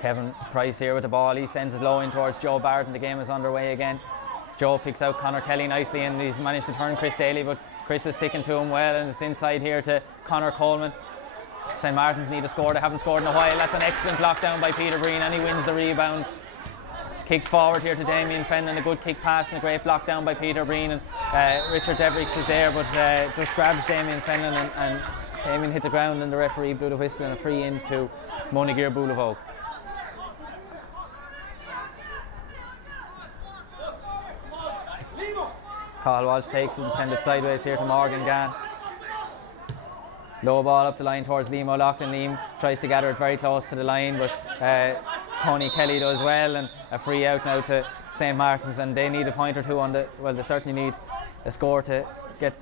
Kevin Price here with the ball. He sends it low in towards Joe Barrett, and the game is underway again. Joe picks out Conor Kelly nicely, and he's managed to turn Chris Daly, but Chris is sticking to him well, and it's inside here to Conor Coleman. St. Martin's need a score. They haven't scored in a while. That's an excellent block down by Peter Breen, and he wins the rebound. kicked forward here to Damien Fenton, a good kick pass and a great block down by Peter Breen, and Richard Devricks is there, but just grabs Damien Fenton, and Damien hit the ground, and the referee blew the whistle, and a free in to Monageer-Boolavogue. Cathal Walsh takes it and sends it sideways here to Morgan Gann. Low ball up the line towards Liam O'Loughlin. Liam tries to gather it very close to the line, but Tony Kelly does well, and a free out now to St. Martin's, and they need a point or two on the, well, they certainly need a score to get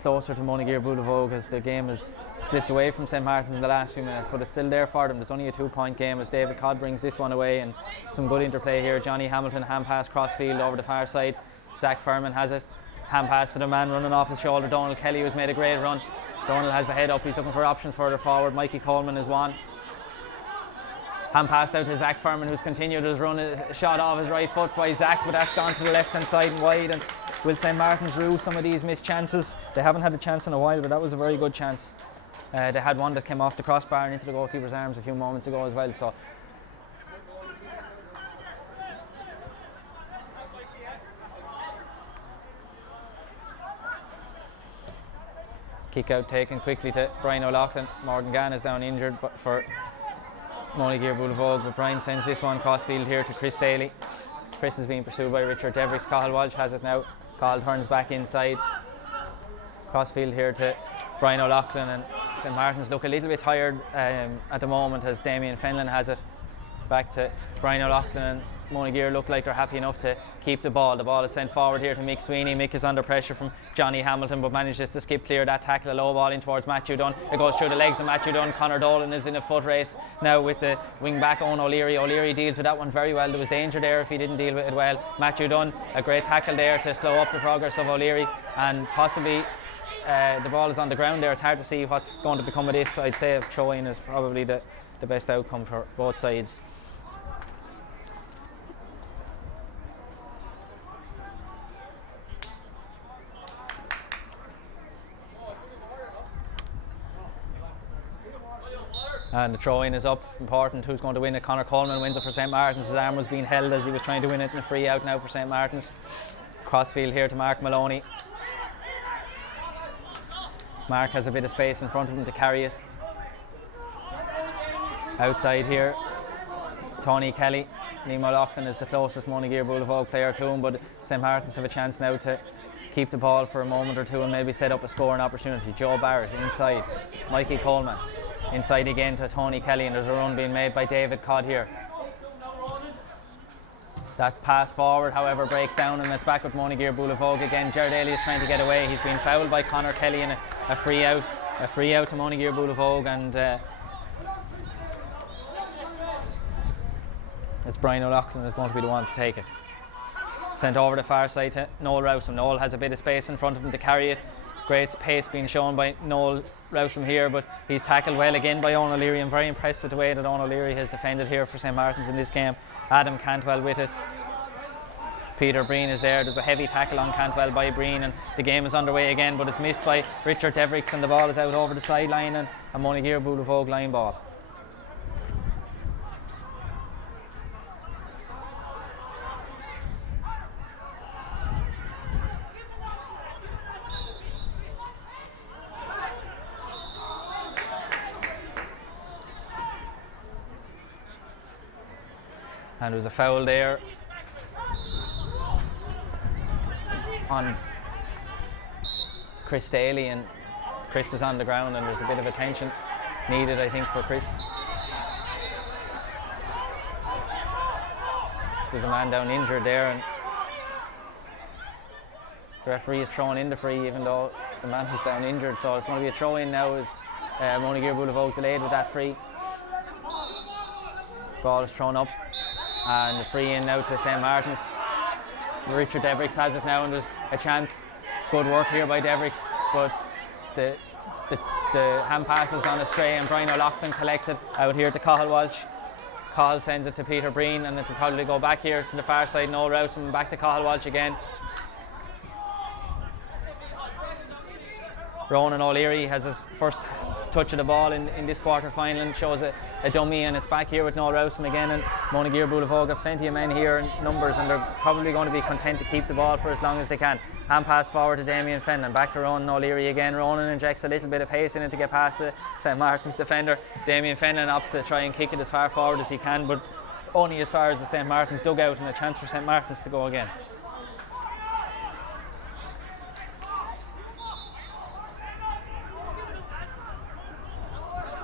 closer to Monageer-Boolavogue, as the game has slipped away from St. Martin's in the last few minutes, but it's still there for them. There's only a 2-point game as David Codd brings this one away, and some good interplay here. Johnny Hamilton, hand pass crossfield over the far side. Zach Furman has it. Hand pass to the man running off his shoulder, Donald Kelly, who's made a great run. Donald has the head up, he's looking for options further forward. Mikey Coleman is one. Hand passed out to Zach Furman, who's continued his run. A shot off his right foot by Zach, but that's gone to the left hand side and wide. And will St. Martin's rue some of these missed chances? They haven't had a chance in a while, but that was a very good chance. They had one that came off the crossbar and into the goalkeeper's arms a few moments ago as well. So kick out taken quickly to Brian O'Loughlin. Morgan Gann is down injured but for Monageer-Boolavogue, but Brian sends this one crossfield here to Chris Daly. Chris is being pursued by Richard Devricks. Cathal Walsh has it now. Cathal turns back inside. Crossfield here to Brian O'Loughlin, and St. Martin's look a little bit tired at the moment as Damien Fenlon has it. Back to Brian O'Loughlin, and Monageer look like they're happy enough to keep the ball. The ball is sent forward here to Mick Sweeney. Mick is under pressure from Johnny Hamilton, but manages to skip clear that tackle. A low ball in towards Matthew Dunn. It goes through the legs of Matthew Dunn. Conor Dolan is in a foot race now with the wing back Owen O'Leary. O'Leary deals with that one very well. There was danger there if he didn't deal with it well. Matthew Dunn, a great tackle there to slow up the progress of O'Leary, and possibly the ball is on the ground there. It's hard to see what's going to become of this. I'd say a throw-in is probably the best outcome for both sides. And the throw-in is up. Important. Who's going to win it? Conor Coleman wins it for St. Martin's. His arm was being held as he was trying to win it, and a free out now for St. Martin's. Crossfield here to Mark Maloney. Mark has a bit of space in front of him to carry it. Outside here, Tony Kelly. Liam O'Loughlin is the closest Monageer-Boolavogue player to him, but St. Martin's have a chance now to keep the ball for a moment or two and maybe set up a scoring opportunity. Joe Barrett inside. Mikey Coleman. Inside again to Tony Kelly, and there's a run being made by David Codd here. That pass forward, however, breaks down, and it's back with Monageer-Boolavogue again. Ger Daly is trying to get away. He's been fouled by Conor Kelly, and a free out to Monageer-Boolavogue, and it's Brian O'Loughlin is going to be the one to take it. Sent over the far side to Noel Rowsome. Noel has a bit of space in front of him to carry it. Great pace being shown by Noel Rowsome here, but he's tackled well again by Owen O'Leary. I'm very impressed with the way that Owen O'Leary has defended here for St. Martin's in this game. Adam Cantwell with it. Peter Breen is there. There's a heavy tackle on Cantwell by Breen, and the game is underway again, but it's missed by Richard Devricks, and the ball is out over the sideline, and a Monageer-Boolavogue line ball. And there's a foul there on Chris Daly, and Chris is on the ground, and there's a bit of attention needed, I think, for Chris. There's a man down injured there, and the referee is throwing in the free even though the man who's down injured, so it's going to be a throw in now as Monageer-Boolavogue delayed with that free. Ball is thrown up, and the free in now to St. Martin's. Richard Devricks has it now, and there's a chance. Good work here by Devricks, but the hand pass has gone astray, and Brian O'Loughlin collects it out here to Cathal Walsh. Cathal sends it to Peter Breen, and it'll probably go back here to the far side. Noel Rowsome, and back to Cathal Walsh again. Ronan O'Leary has his first touch of the ball in this quarter final, and shows a dummy, and it's back here with Noel Rowsome again. And Monageer-Boolavogue have plenty of men here in numbers, and they're probably going to be content to keep the ball for as long as they can. Hand pass forward to Damien Fenton, back to Ronan O'Leary again. Ronan injects a little bit of pace in it to get past the St. Martin's defender. Damien Fenton opts to try and kick it as far forward as he can, but only as far as the St. Martin's dugout, and a chance for St. Martin's to go again.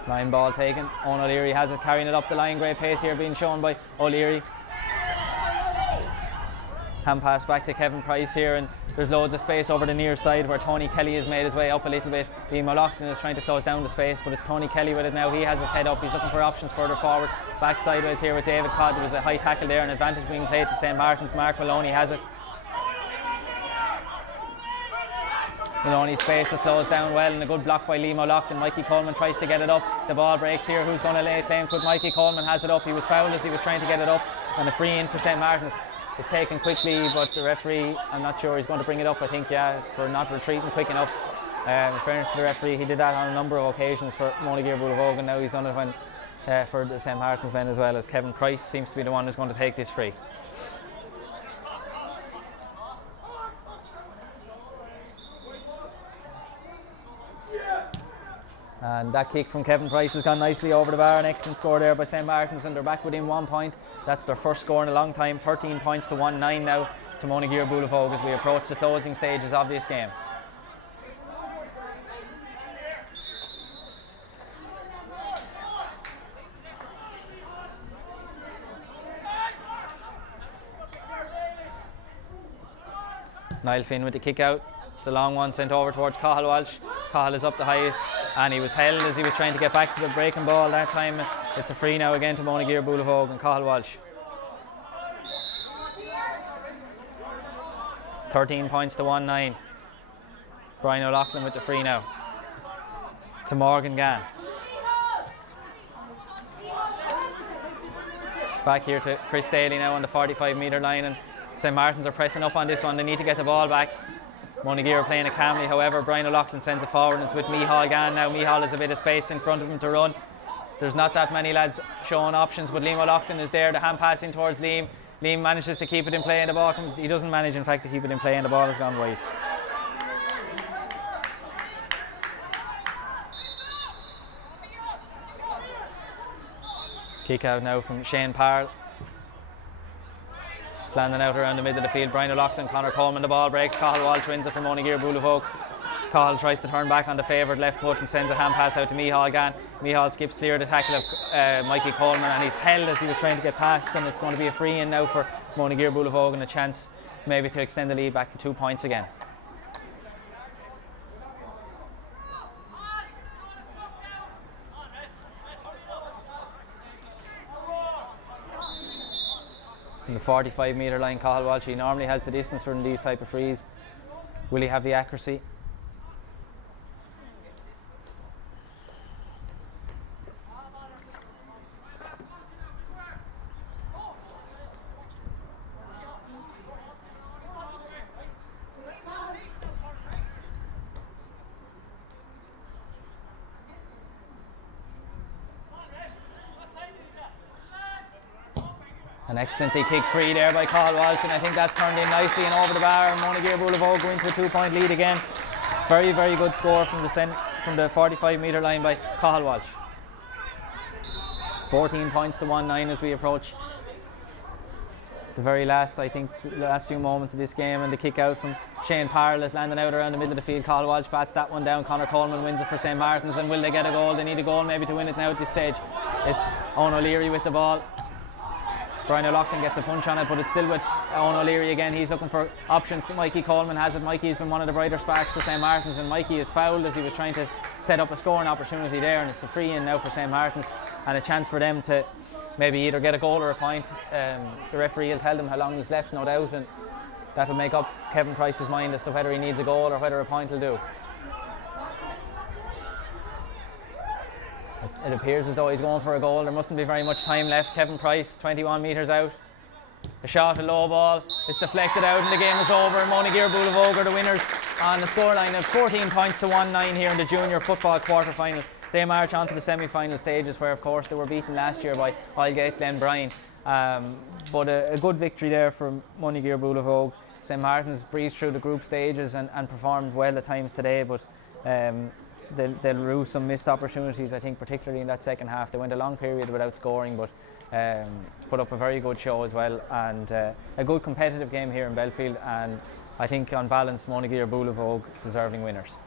Line ball taken. Owen O'Leary has it, carrying it up the line. Great pace here being shown by O'Leary. Hand pass back to Kevin Price here, and there's loads of space over the near side where Tony Kelly has made his way up a little bit. Liam O'Loughlin is trying to close down the space, but it's Tony Kelly with it now. He has his head up. He's looking for options further forward. Back sideways here with David Codd. There was a high tackle there, an advantage being played to St. Martin's. Mark Maloney has it. Maloney's space is closed down well, and a good block by Liam O'Loughlin. Mikey Coleman tries to get it up. The ball breaks here. Who's going to lay claim to it? Mikey Coleman has it up. He was fouled as he was trying to get it up, and a free in for St. Martin's is taken quickly, but the referee, I'm not sure he's going to bring it up. I think, yeah, for not retreating quick enough. In fairness to the referee, he did that on a number of occasions for Monageer-Boolavogue, and now he's done it when for the St. Martin's men as well, as Kevin Price seems to be the one who's going to take this free. And that kick from Kevin Price has gone nicely over the bar. An excellent score there by St. Martin's, and they're back within 1 point. That's their first score in a long time. 13 points to 1-9 now to Monageer-Boolavogue as we approach the closing stages of this game. Niall Finn with the kick out. It's a long one sent over towards Cathal Walsh. Cathal is up the highest, and he was held as he was trying to get back to the breaking ball that time. It's a free now again to Monageer-Boolavogue and Cathal Walsh. 13 points to 1-9. Brian O'Loughlin with the free now to Morgan Gann. Back here to Chris Daly now on the 45-metre line, and St. Martin's are pressing up on this one. They need to get the ball back. Monageer are playing it calmly, however. Brian O'Loughlin sends it forward, and it's with Micheál Gann now. Micheál has a bit of space in front of him to run. There's not that many lads showing options, but Liam O'Loughlin is there. The hand passing towards Liam. Liam manages to keep it in play, and the ball he doesn't manage, in fact, to keep it in play, and the ball has gone wide. Kick out now from Shane Parle. Landing out around the middle of the field. Brian O'Loughlin, Conor Coleman, the ball breaks. Cathal Walsh wins it from Monageer-Boolavogue. Cathal tries to turn back on the favoured left foot and sends a hand pass out to Micheál Gann. Micheál skips clear the tackle of Mikey Coleman, and he's held as he was trying to get past, and it's going to be a free in now for Monageer-Boolavogue, and a chance maybe to extend the lead back to 2 points again. From the 45-metre line, Cathal Walsh, he normally has the distance from these type of frees. Will he have the accuracy? An excellently kicked free there by Cathal Walsh, and I think that's turned in nicely and over the bar, and Monageer-Boolavogue going to a 2-point lead again. Very, very good score from the 45-metre line by Cathal Walsh. 14 points to 1-9 as we approach the very last, I think, the last few moments of this game, and the kick out from Shane Parle is landing out around the middle of the field. Cathal Walsh bats that one down. Conor Coleman wins it for St. Martin's, and will they get a goal? They need a goal maybe to win it now at this stage. It's Owen O'Leary with the ball. Brian O'Loughlin gets a punch on it, but it's still with Owen O'Leary again. He's looking for options. Mikey Coleman has it. Mikey's been one of the brighter sparks for St. Martin's, and Mikey is fouled as he was trying to set up a scoring opportunity there, and it's a free in now for St. Martin's, and a chance for them to maybe either get a goal or a point. The referee will tell them how long is left, no doubt, and that'll make up Kevin Price's mind as to whether he needs a goal or whether a point will do. It appears as though he's going for a goal. There mustn't be very much time left. Kevin Price, 21 metres out. A shot, a low ball. It's deflected out, and the game is over. Monageer-Boolavogue are the winners on the scoreline of 14 points to 1-9 here in the junior football quarter final. they march on to the semi-final stages, where of course they were beaten last year by Highgate Glenbrine. But a good victory there from Monageer-Boolavogue. St Martin's breezed through the group stages and performed well at times today, but they'll rue some missed opportunities, I think, particularly in that second half. They went a long period without scoring, but put up a very good show as well, and a good competitive game here in Belfield, and I think on balance Monageer-Boolavogue deserving winners.